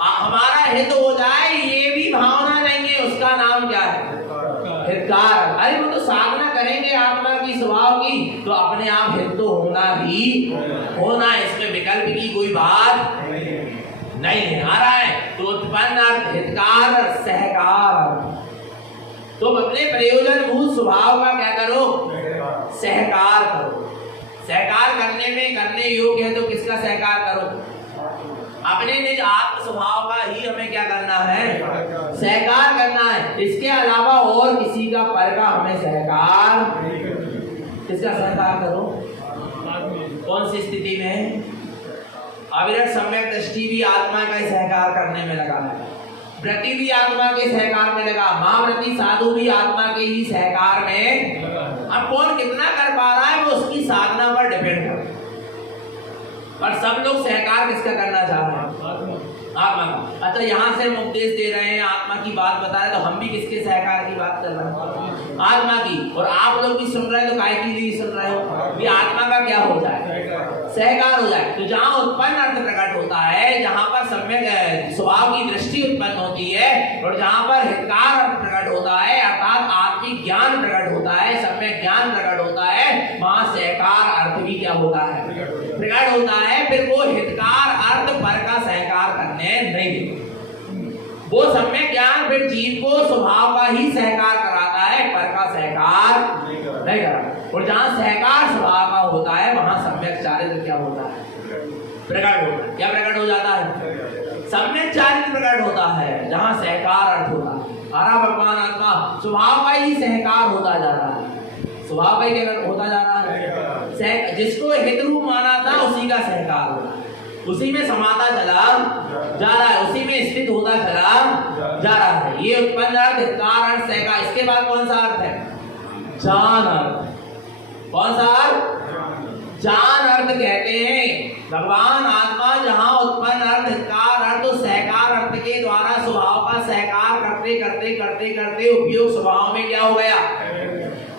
हमारा हित हो जाए ये भी भावना नहीं है, उसका नाम क्या है? हितकार। अरे वो तो साधना करेंगे आत्मा की स्वभाव की तो अपने आप हित तो होना ही होना, इसमें विकल्प की कोई बात नहीं है। आ रहा है तो उत्पन्न अर्थ हितकार और सहकार। तुम अपने प्रयोजन भूत स्वभाव का क्या करो? सहकार करो। सहकार करने योग्य है तो किसका सहकार करो? अपने निज आत्म स्वभाव का ही हमें क्या करना है? सहकार करना है। इसके अलावा और किसी का पर का हमें सहकार, किसका सहकार करो? कौन सी स्थिति में? अविरत सम्यक दृष्टि भी आत्मा का सहकार करने में लगा है, व्रति भी आत्मा के सहकार में लगा, महाव्रति साधु भी आत्मा के ही सहकार में। अब कौन कितना कर पा रहा है वो उसकी साधना पर डिपेंड करता है। और सब लोग सहकार किसका करना चाह रहे हैं? आत्मा का। अच्छा, यहाँ से हम उपदेश दे रहे हैं, आत्मा की बात बता रहे हैं, तो हम भी किसके सहकार की बात कर रहे हैं? आत्मा की। और आप लोग भी सुन रहे हैं तो काय के लिए सुन रहे हो? कि आत्मा का क्या हो जाए? सहकार हो जाए। तो जहाँ उत्पन्न अर्थ प्रकट होता है, जहाँ पर सम्यक स्वभाव की दृष्टि उत्पन्न होती है और जहाँ पर हितकार अर्थ प्रकट होता है अर्थात आत्मिक ज्ञान प्रकट होता है, सम्यक ज्ञान प्रकट होता है, वहाँ सहकार अर्थ भी क्या होता है? प्रकट होता है। फिर वो हितकार अर्थ पर का सहकार करने नहीं देते। वो सम्यक ज्ञान फिर जीव को स्वभाव का ही सहकार कराता है, पर का सहकार नहीं कराता। और जहाँ सहकार स्वभाव का होता है वहाँ सम्यक चारित्र क्या होता है? प्रकट होता है। क्या प्रकट हो जाता है? सम्यक चारित्र प्रकट होता है जहाँ सहकार अर्थ होता है। हरा भगवान आत्मा स्वभाव का ही सहकार होता जा रहा है, स्वभाव का ही होता जा रहा है। जिसको हित रूप माना था उसी का सहकार हो रहा है, उसी में समाता चला जा रहा है, उसी में स्थित होता चला जा रहा है। ये उत्पन्न अर्थ, हितकार अर्थ, सहकार। इसके बाद कौन सा अर्थ है? जान अर्थ। कौन सा अर्थ? जान अर्थ कहते हैं भगवान आत्मा जहाँ उत्पन्न अर्थ, हितकार अर्थ और सहकार अर्थ के द्वारा स्वभाव का सहकार करते करते करते करते उपयोग स्वभाव में क्या हो गया?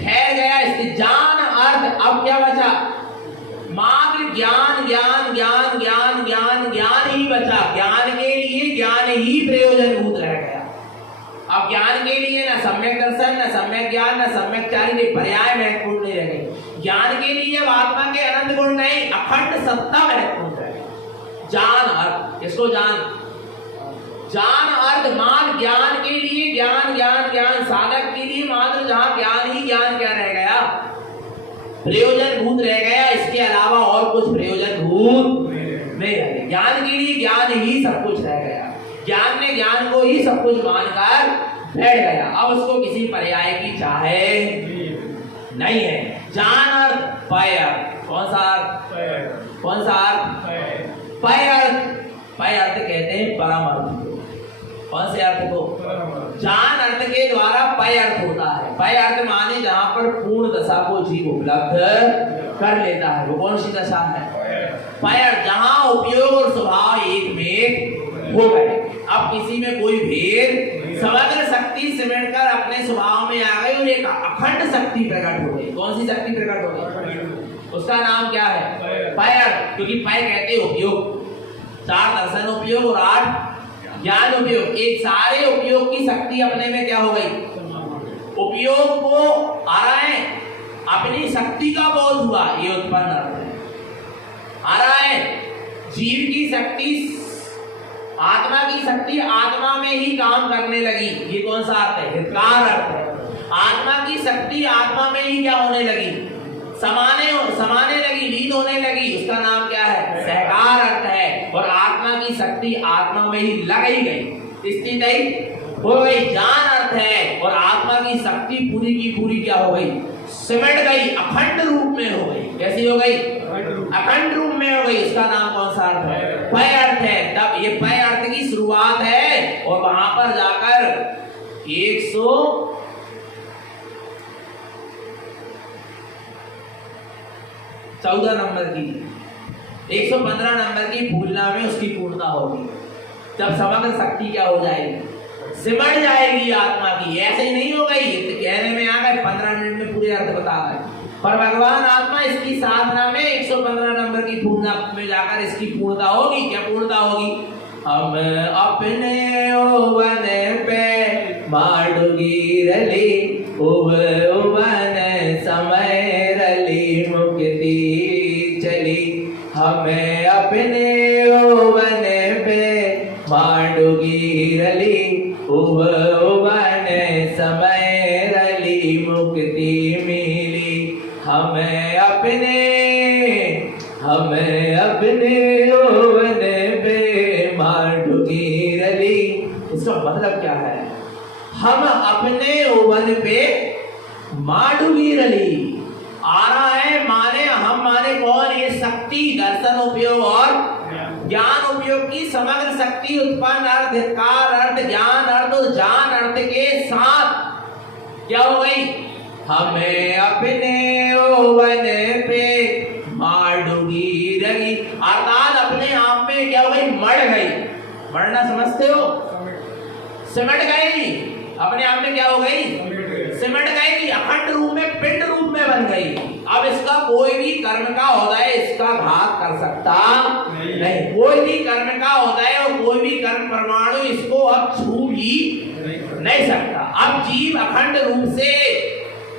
ठहर गया। इसके जान अर्थ अब क्या बचा? मात्र ज्ञान ज्ञान ज्ञान ज्ञान ज्ञान ज्ञान ही बचा। ज्ञान के लिए ज्ञान ही प्रयोजनभूत रह गया। अब ज्ञान के लिए ना सम्यक दर्शन, ना सम्यक ज्ञान, ना सम्यक चारित्र पर्याय महत्वपूर्ण नहीं रह गए। ज्ञान के लिए अब आत्मा के अनंत गुण नहीं, अखंड सत्ता महत्वपूर्ण रह गई। जान अर्थ, किसको जान? जान अर्थ मान ज्ञान के लिए ज्ञान ज्ञान ज्ञान, साधक के लिए मात्र जहाँ ज्ञान ही ज्ञान क्या रह गया? प्रयोजनभूत रह गया। इसके अलावा और कुछ प्रयोजनभूत नहीं रह गया। ज्ञान के लिए ज्ञान ही सब कुछ रह गया। ज्ञान ने ज्ञान को ही सब कुछ मानकर बैठ गया। अब उसको किसी पर्याय की चाहे नहीं है। जान अर्थ पय अर्थ। कौन सा अर्थ? कौन सा अर्थ? पय अर्थ। पय अर्थ कहते हैं परम अर्थ को। कौन से अर्थ को? जान अर्थ के द्वारा पय अर्थ होता है। पय अर्थ माने जहाँ पर पूर्ण दशा को जीव उपलब्ध कर लेता है। वो कौन सी दशा है? पय अर्थ, जहाँ उपयोग और स्वभाव एक में हो गए। अब किसी में कोई भेद, समग्र शक्ति सिमट कर अपने स्वभाव में आ गई और एक अखंड शक्ति प्रकट हो गई। कौन सी शक्ति प्रकट हो गई? उसका नाम क्या है? पय अर्थ। क्योंकि पय कहते उपयोग, 4 दर्शन उपयोग और 8 ज्ञान उपयोग। एक सारे उपयोग की शक्ति अपने में क्या हो गई? उपयोग को आ रहा है, अपनी शक्ति का बोध हुआ, ये उत्पन्न अर्थ है। आ रहा है जीव की शक्ति आत्मा की शक्ति आत्मा में ही काम करने लगी। ये कौन सा अर्थ है? हितकार अर्थ है। आत्मा की शक्ति आत्मा में ही क्या होने लगी? समाने लगी, लीन होने लगी। उसका नाम क्या है? सहकार अर्थ है। और आत्मा की शक्ति आत्मा में ही लग ही गई, स्थित हो गई। ज्ञान अर्थ है और आत्मा की शक्ति पूरी की पूरी क्या हो गई? सिमट गई, अखंड रूप में हो गई। कैसी हो गई? अखंड रूप में हो गई। उसका नाम कौन सा अर्थ है? पय अर्थ है। तब ये पय अर्थ की शुरुआत है और वहां पर जाकर 114 नंबर की 115 नंबर की भूलना में उसकी पूर्णता होगी। जब समग्र शक्ति क्या हो जाएगी? सिमट जाएगी आत्मा की। ऐसे ही नहीं हो गई तो कहने में आ गए 15 मिनट में पूरे अर्थ बता रहे। पर भगवान आत्मा इसकी साधना में 115 नंबर की पूर्णता में जाकर इसकी पूर्णता होगी। क्या पूर्णता होगी? हम अपने ओवन पे माडुगी रली, ओवन समय रली मुक्ति चली। हमें अपने ओवन पे माडुगी रली, ओवन समय रली मुक्ति मिली। हमें अपने ओवन पे माडुगी रली। इसका मतलब क्या है? हम अपने ओवन पे माडुगी रली आ रहा है। माने हम माने कौन? ये शक्ति, दर्शन उपयोग और ज्ञान उपयोग की समग्र शक्ति उत्पन्न अर्थ, हितकार अर्थ, ज्ञान अर्थ और जान अर्थ के साथ क्या हो गई? हमें अपने ओवन पे माडुगी रली, अर्थात अपने आप में क्या हो गई? मड़ गई। मरना समझते हो? सिमट गई। अपने आप में क्या हो गई? सिमट गई। अखंड रूप में, पिंड रूप में बन गई। अब इसका कोई भी कर्म का होता इसका घात कर सकता नहीं। कोई भी कर्म का होता है और कोई भी कर्म परमाणु इसको अब छू भी नहीं सकता। अब जीव अखंड रूप से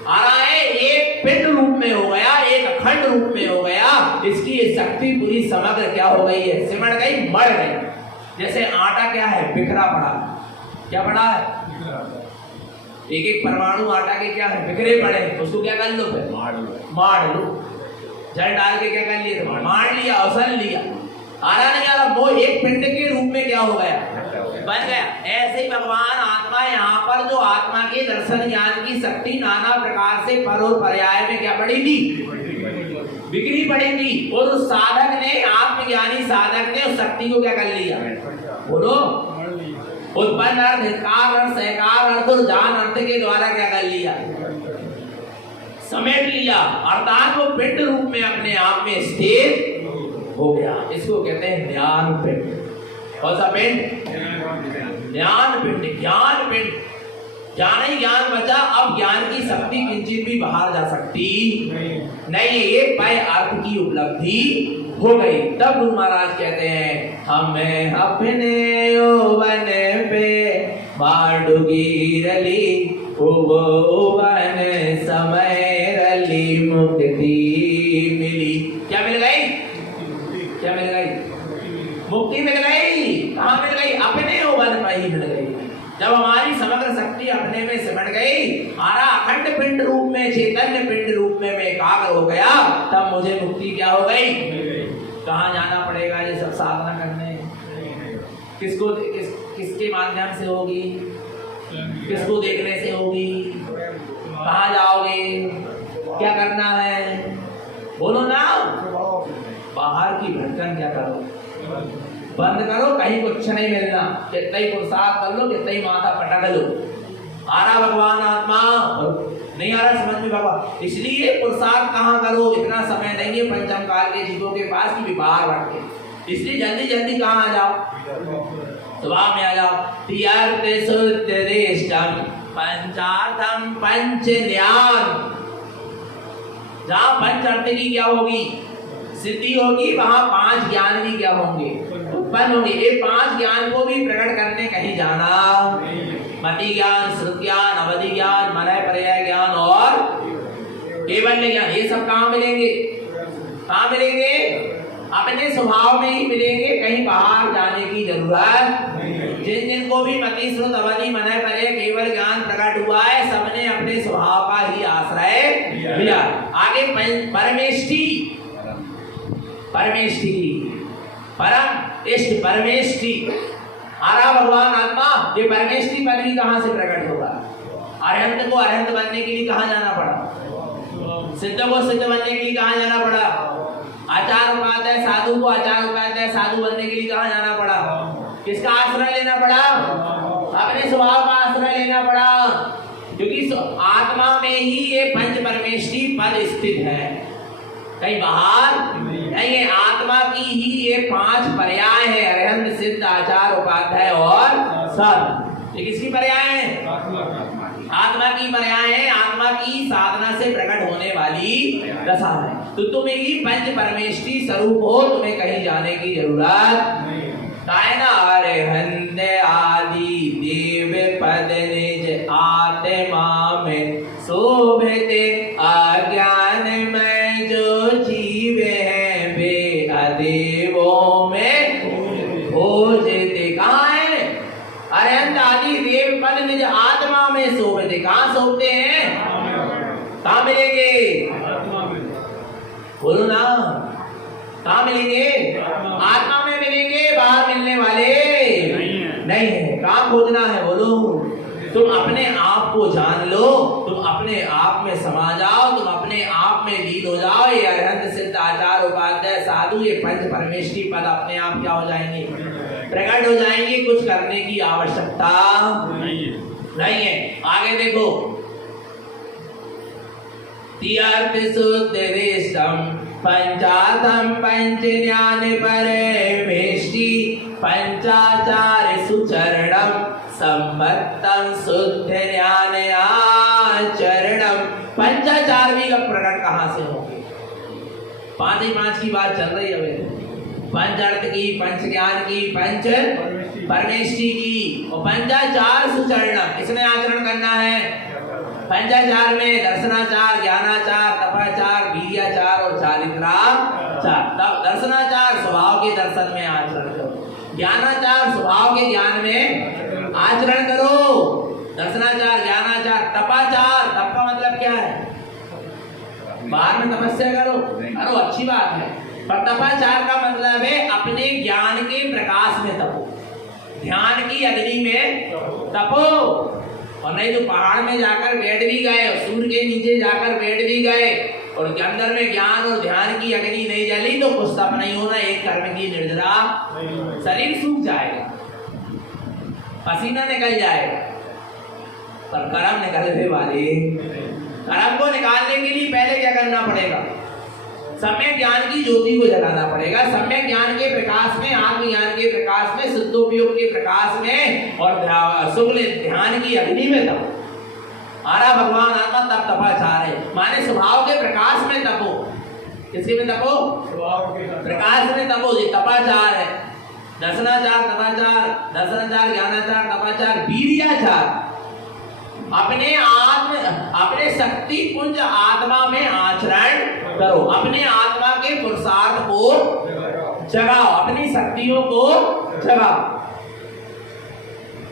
आ रहा है, एक पिंड रूप में हो गया, एक अखंड रूप में हो गया। इसकी शक्ति पूरी समग्र क्या हो गई है? सिमट गई, मर गई। जैसे आटा क्या है? बिखरा पड़ा। क्या पड़ा है? एक एक परमाणु आटा के क्या है? बिखरे पड़े। उसको क्या कर लो? फिर मार लो। जल डाल के क्या कर लिए? मार लिया, अवसल लिया। आ रहा नहीं आ रहा? वो एक पिंड के रूप में क्या हो गया? बन गया। ऐसे ही भगवान आत्मा यहाँ पर जो आत्मा के दर्शन ज्ञान की शक्ति नाना प्रकार से पर और पर्याय में क्या पड़ी थी? बिखरी पड़ी थी। और उस साधक ने, आत्मज्ञानी साधक ने उस शक्ति को क्या कर लिया? बोलो। उत्पन्न अर्थ, हितकार अर्थ, सहकार अर्थ और जान अर्थ के द्वारा क्या कर लिया? समेट लिया। अर्थात वो पिंड रूप में अपने आप में स्थिर हो गया। इसको कहते हैं ज्ञान पिंड। कौन सा पिंड? ज्ञान पिंड। ज्ञान पिंड। ज्ञान ही ज्ञान बचा। अब ज्ञान की शक्ति किंचित भी बाहर जा सकती नहीं। ये पय अर्थ की उपलब्धि हो गई। तब गुरु महाराज कहते हैं हमें अपने ओवन पे माडुगी रली, ओवन समय रली मुक्ति मिली। क्या मिल गई? क्या मिल गई? मुक्ति मिल गई। कहाँ मिल गई? अपने ओवन पर ही मिल गई। जब हमारी समग्र शक्ति अपने में सिमट गई, हमारा अखंड पिंड रूप में, चैतन्य पिंड रूप में मैं एकाग्र हो गया, तब मुझे मुक्ति क्या हो गई? कहाँ जाना पड़ेगा ये सब साधना करने? किसके माध्यम से होगी? किसको देखने से होगी? कहाँ जाओगे? क्या करना है? बोलो ना। बाहर की भटकन क्या करो? बंद करो। कहीं कुछ नहीं मिलना। कितना ही पुरुषार्थ कर लो, कितना ही माथा पटक लो। आ रहा भगवान आत्मा? नहीं आ रहा समझ में बाबा? इसलिए पुरुषार्थ कहाँ करो? इतना समय नहीं है पंचम काल के जीवों के पास कि बाहर भटके। इसलिए जल्दी जल्दी कहाँ आ जाओ? सुबह में आ जाओ। तीर्थ शुद्धेष्टम पंचार्थम पंच ज्ञान। जहाँ पंच अर्थ की क्या होगी? सिद्धि होगी, वहां 5 ज्ञान भी क्या होंगे? उत्पन्न होंगे। ये 5 ज्ञान को भी प्रकट करने कहीं जाना। मति ज्ञान, श्रुत ज्ञान, अवधि ज्ञान, मनय पर्याय ज्ञान और केवल्य ज्ञान। ये सब कहाँ मिलेंगे? कहाँ मिलेंगे? अपने स्वभाव में ही मिलेंगे, कहीं बाहर जाने की जरूरत नहीं। जिन जिन को भी मति श्रुत अवधि मन परे केवल ज्ञान प्रकट हुआ है, सबने अपने स्वभाव का ही आश्रय लिया। आगे परमेष्टि, परमेष्टि परम इष्ट परमेष्टि आरा भगवान आत्मा, ये परमेष्टि पदवी कहाँ से प्रकट होगा? अरहंत को अरहंत बनने के लिए कहाँ जाना पड़ा? सिद्ध को सिद्ध बनने के लिए कहाँ जाना पड़ा? आचार उपाध्याय साधु को आचार उपाध्याय साधु बनने के लिए कहाँ जाना पड़ा? किसका आश्रय लेना पड़ा? अपने स्वभाव का आश्रय लेना पड़ा, क्योंकि आत्मा में ही ये पंच परमेष्टि पद स्थित है, कहीं बाहर नहीं है। आत्मा की ही ये 5 पर्याय है, अरहंत सिद्ध आचार उपाध्याय और सत। ये किसकी पर्याय है? आत्मा की पर्याय है, आत्मा की साधना से प्रकट होने वाली दशा है। तो तुम ही पंच परमेष्टि स्वरूप हो, तुम्हें कहीं जाने की जरूरत नहीं। अरहंत आदि देव पद निज आत्मा में शोभिते, अज्ञान में जो जीवे हैं वे अदेवों में खोजते। कहाँ है? अरहंत आदि देव पद निज आत्मा में शोभिते। कहाँ शोभते हैं? कहाँ मिलेंगे? बोलो ना, कहाँ मिलेंगे? आत्मा में मिलेंगे, बाहर मिलने वाले नहीं है। कहाँ खोजना है? बोलो। तुम अपने आप को जान लो, तुम अपने आप में समा जाओ, तुम अपने आप में लीन हो जाओ। ये अरहंत सिद्ध आचार उपाध्याय साधु, ये पंच परमेष्टि पद अपने आप क्या हो जाएंगे? प्रकट हो जाएंगे। कुछ करने की आवश्यकता नहीं है। आगे देखो, तीर्थ शुद्ध रेशम पंचार्थम पंच ज्ञान परमेष्टि, पंचाचार सुचरणम संबद्धं शुद्ध ज्ञान आचरणम। पंचाचार भी का प्रकट कहाँ से होंगे? 5 ही 5 की बात चल रही है। पंच अर्थ की, पंच ज्ञान की, पंच परमेष्टि की और पंचाचार सुचरणम। इसमें आचरण करना है। पंचाचार में दर्शनाचार, ज्ञानाचार, तपाचार, वीर्याचार और चारित्राचार। दर्शनाचार स्वभाव के दर्शन में आचरण करो, ज्ञानाचार स्वभाव के ज्ञान में आचरण करो। दर्शनाचार, ज्ञानाचार, तपाचार, तप का मतलब क्या है? बाहर में तपस्या करो, करो, अच्छी बात है, पर तपाचार का मतलब है अपने ज्ञान के प्रकाश में तपो, ध्यान की अग्नि में तपो। और नहीं तो पहाड़ में जाकर बैठ भी गए और सूर्य के नीचे जाकर बैठ भी गए और अंदर में ज्ञान और ध्यान की अग्नि नहीं जली तो कुछ तप नहीं होना, एक कर्म की निर्जरा, शरीर सूख जाएगा, पसीना निकल जाएगा। पर कर्म निकलने वाले, कर्म को निकालने के लिए पहले क्या करना पड़ेगा? सम्यक ज्ञान की ज्योति को जलाना पड़ेगा। सम्यक ज्ञान के प्रकाश में, आत्मज्ञान के प्रकाश में, शुद्धोपयोग के प्रकाश में और शुक्ल ध्यान की अग्नि में तपो। आरा भगवान आत्मा तप तपाचार है, माने स्वभाव के प्रकाश में तपो। किसके में तपो? स्वभाव के प्रकाश में तपो। ये तपाचार है। दर्शनाचार, तपाचार, दर्शनाचार, ज्ञानाचार, तपाचार, वीर्याचार। अपने शक्ति पुंज आत्मा में आचरण करो, अपने आत्मा के पुरुषार्थ को जगाओ, अपनी शक्तियों को जगाओ।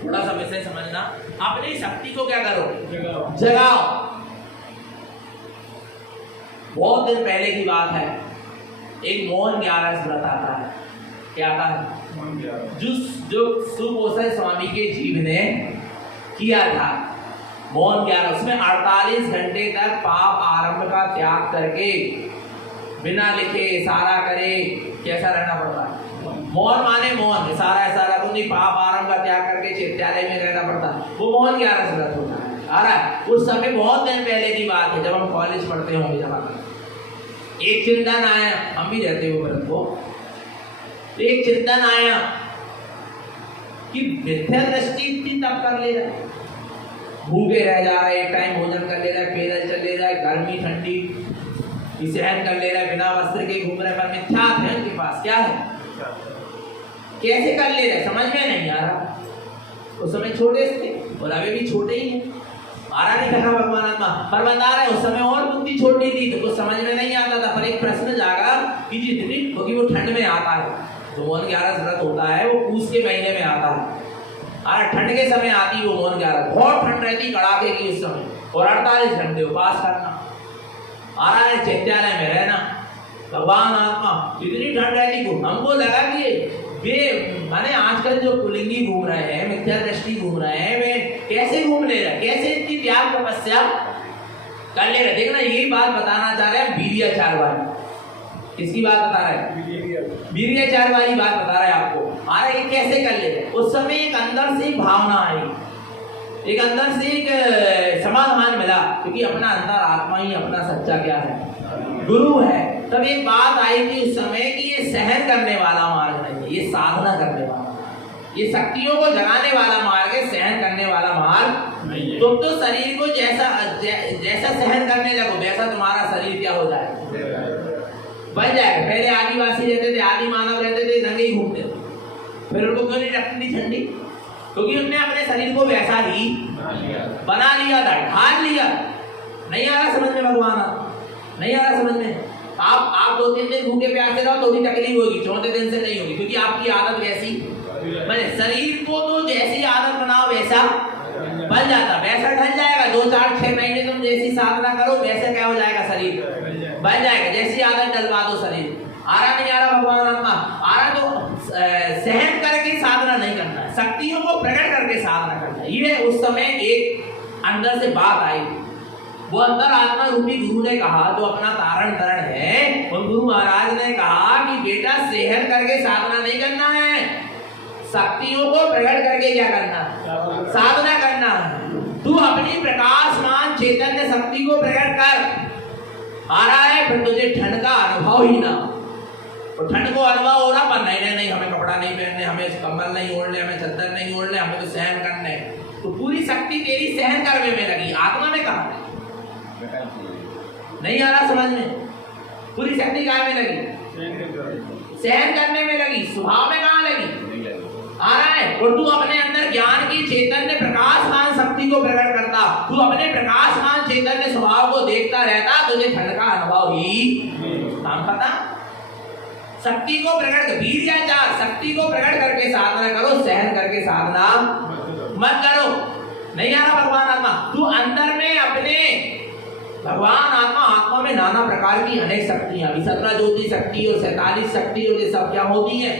थोड़ा सा विषय समझना, अपनी शक्ति को क्या करो? जगाओ। बहुत दिन पहले की बात है, एक मोहन 11 व्रत आता है। क्या आता है? जो सुपोषण स्वामी के जीव ने किया था मोहन 11, उसमें 48 घंटे तक पाप आरंभ का त्याग करके बिना लिखे इशारा करे कैसा रहना पड़ता है? मोहन माने मोहन, इशारा को नहीं, पाप आरंभ का त्याग करके चैत्यालय में रहना पड़ता है। वो मोहन 11 से व्रत होता है। आ रहा है, उस समय बहुत दिन पहले की बात है, जब हम कॉलेज पढ़ते होंगे। जब एक चिंतन आया, हम भी रहते हो व्रत को, एक चिंतन आया कि मिथ्या दृष्टि इतनी तब कर ले रहा है, भूखे रह जा रहा है, एक टाइम भोजन कर ले रहा है, पैदल चल ले रहा है, गर्मी ठंडी सहन कर ले रहा है, बिना वस्त्र के घूम रहा है, पर मिथ्या है उनके पास। क्या है? कैसे कर ले रहे? समझ में नहीं आ रहा। उस समय छोटे थे और अभी भी छोटे ही हैं। आरा नहीं करना भगवान आत्मा, पर बता रहे उस समय और बुद्धि छोटी थी तो कुछ समझ में नहीं आता था। पर एक प्रश्न जागा कि जितनी, क्योंकि वो ठंड में आता है, जो मौन 11 व्रत होता है वो पूस के महीने में आता है। और ठंड के समय आती है वो मौन 11, बहुत ठंड रहती कड़ाके की उस समय, और 48 घंटे उपास करना, आराम चैत्यालय में रहना। भगवान आत्मा इतनी ठंड रहती को हमको लगा कि वे माने आजकल जो पुलिंगी घूम रहे हैं, मिथ्या दृष्टि घूम रहे हैं, वे कैसे घूम ले रहे हैं, कैसे इतनी त्याग तपस्या कर ले रहे। देखना यही बात बताना चाह रहे हैं वीर्याचार वाली। किसकी बात बता रहा है? वीर्याचार वाली बात बता रहा है आपको। आ रहा ये कैसे कर ले रहे। उस समय एक अंदर से भावना आई, एक अंदर से एक समाधान मिला, क्योंकि अपना अंदर आत्मा ही अपना सच्चा क्या है, गुरु है। तब एक बात आई थी उस समय कि ये सहन करने वाला मार्ग नहीं है, ये साधना करने वाला, ये शक्तियों को जगाने वाला मार्ग है, सहन करने वाला मार्ग नहीं है। तुम तो शरीर को जैसा सहन करने लगो वैसा तुम्हारा शरीर क्या हो जाए, बन जाएगा। पहले आदिवासी रहते थे, आदि मानव रहते थे, नंगे ही घूमते थे, फिर उनको क्यों नहीं लगती थी ठंडी, क्योंकि उन्होंने अपने शरीर को वैसा ही बना लिया था, ढाल लिया। नहीं आ रहा समझ में भगवान, नहीं आ रहा समझ में। आप 2-3 दिन भूखे प्यासे रहो तो भी तकलीफ होगी, 4थे दिन से नहीं होगी, क्योंकि आपकी आदत वैसी बने। शरीर को तो जैसी आदत बनाओ वैसा बन जाता, वैसा ढल जाएगा। 2-4-6 महीने तुम जैसी साधना करो वैसे क्या हो जाएगा, शरीर बन जाएगा। जैसी आदत डलवा दो शरीर। आ रहा नहीं आ रहा भगवान आत्मा, आ रहा तो सहन करके साधना नहीं करना है, शक्तियों को प्रकट करके साधना करना है। ये उस समय एक अंदर से बात आई, वो अंदर आत्मा रूपी गुरु ने कहा, जो अपना तारण तरण है, और गुरु महाराज ने कहा कि बेटा सहन करके साधना नहीं करना है, शक्तियों को प्रकट करके क्या करना, साधना करना है। तू अपनी प्रकाशमान चैतन्य शक्ति को प्रकट कर। आ रहा है फिर तुझे ठंड का अनुभव ही ना, और ठंड को अनुभव हो रहा, पर नहीं हमें कपड़ा नहीं पहनने, हमें कंबल नहीं ओढ़ने, हमें चद्दर नहीं ओढ़ने, हमें तो सहन करने। तो पूरी शक्ति तेरी सहन करने में लगी, आत्मा में कहा नहीं आ रहा समझ में। पूरी शक्ति कहाँ में लगी, सहन करने में लगी, स्वभाव में कहाँ लगी, आ रहा है। और तू अपने अंदर ज्ञान की चैतन्य प्रकाशमान शक्ति को प्रकट करता, तू अपने प्रकाशमान चैतन्य स्वभाव को देखता रहता, तुझे ठंड का अनुभव ही काम पता। शक्ति को प्रकट, वीर्याचार, शक्ति को प्रकट करके साधना करो, सहन करके साधना मत करो। नहीं आ रहा भगवान आत्मा, तू अंदर में अपने भगवान आत्मा में नाना प्रकार की अनेक शक्तियां, अभी 17 ज्योति शक्ति और 47 शक्ति और ये सब क्या होती है।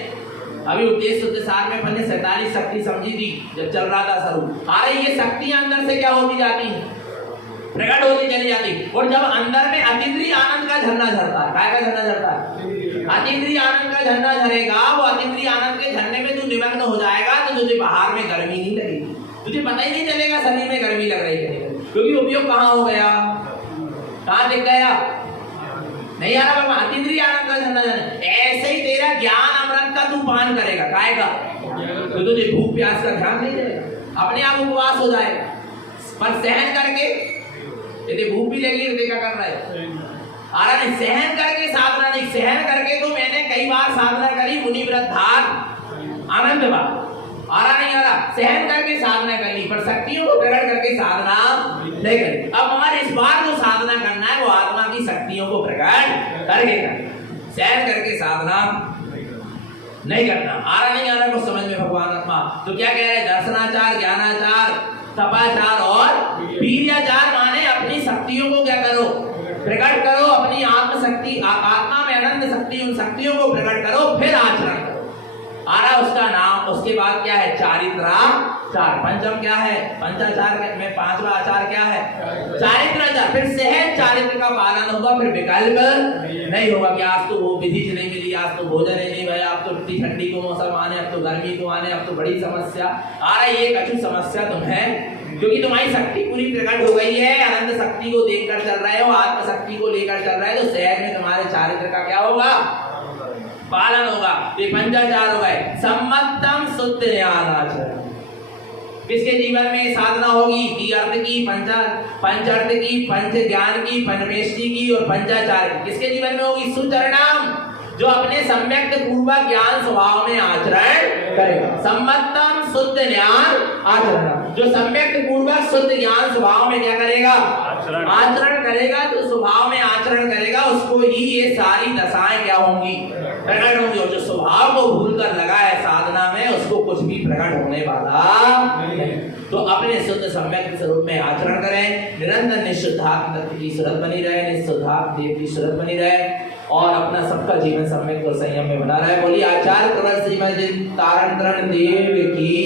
अभी उपदेश सार में मैंने 47 शक्ति समझी थी जब चल रहा था स्वरूप। आ रही ये शक्तियां अंदर से क्या होती जाती है, प्रकट होती चली जाती। और जब अंदर में अतीन्द्रिय आनंद का झरना झरता है, काय का झरना झरता है, अतीन्द्रिय आनंद का झरना झरेगा, वो अतीन्द्रिय आनंद के झरने में तू निमग्न हो जाएगा, तो तुझे बाहर में गर्मी नहीं लगेगी, तुझे पता ही नहीं चलेगा शरीर में गर्मी लग रही है, क्योंकि उपयोग कहाँ हो गया, कहाँ दिख गया, नहीं आ रहा बाबा। अतीन्द्रिय आनंद का झरना झरना, ऐसे ही तेरा ज्ञान अमृत का तू पान करेगा, काय का, तो तुझे भूख प्यास का ध्यान नहीं देगा, अपने आप उपवास हो जाएगा। पर सहन करके, यदि भूख भी लगी तो क्या कर रहा है, आ रहा नहीं, सहन करके साधना नहीं, सहन करके तो मैंने कई बार साधना करी, मुनि व्रत धार आनंद बात, आ रहा नहीं आ रहा, सहन करके साधना कर ली, पर शक्तियों को प्रकट करके साधना नहीं करी। अब हमारे इस बार जो साधना करना है वो आत्मा की शक्तियों को प्रकट करके करना, सहन करके साधना नहीं करना। आ रहा नहीं आ रहा कुछ समझ में भगवान आत्मा। तो क्या कह रहे हैं, दर्शनाचार, ज्ञानाचार, तपाचार और वीर्याचार, माने अपनी शक्तियों को क्या करो, प्रकट करो, अपनी आत्मशक्ति, आत्मा में अनंत शक्ति, उन शक्तियों को प्रकट करो, फिर आचरण करो। आ रहा उसका नाम, उसके बाद क्या है, चारित्राचार। पंचम क्या है, पंचाचार में 5वां आचार क्या है, चारित्राचार। फिर सहज चारित्र का पालन होगा, फिर विकल्प नहीं होगा कि आज तो वो विधि नहीं मिली, आज तो भोजन ही नहीं भाई, आप तो इतनी ठंडी को मौसम आने, अब तो गर्मी को आने, अब तो बड़ी समस्या आ रहा है। ये कछु समस्या तुम्हें, क्योंकि तुम्हारी शक्ति पूरी प्रकट हो गई है, अनंत शक्ति को देखकर चल रहे हो, आत्मशक्ति को लेकर चल रहे हो, तो सहज में तुम्हारे चारित्र का क्या होगा, पालन होगा। ये पंचाचार हो गए। सम्मतम शुद्ध न्यायाचरण, किसके जीवन में साधना होगी, की अर्थ की, पंचार्थ की, पंच ज्ञान की, पंचमेष्टि की और पंचाचार की, किसके जीवन में होगी, सुचरणम, जो अपने सम्यक पूर्वक ज्ञान स्वभाव में आचरण करेगा। सम्मतम शुद्ध ज्ञान आचरण, जो सम्यक पूर्वक शुद्ध ज्ञान स्वभाव में क्या करेगा? आचरण करेगा। तो स्वभाव में आचरण करेगा, उसको ही ये सारी दशाएं क्या होंगी? प्रकट होंगी। और जो स्वभाव को भूल कर लगा है साधना में, उसको कुछ भी प्रकट होने वाला नहीं। तो अपने शुद्ध सम्यक स्वरूप में आचरण करें, निरंतर निशुद्धात्म तत्व की सूरत बनी रहे, निशुद्धात्म देव की सूरत बनी रहे और अपना सबका जीवन सम्यक और संयम में बना रहे। बोलिए आचार्य प्रवर श्रीमद तारण देव की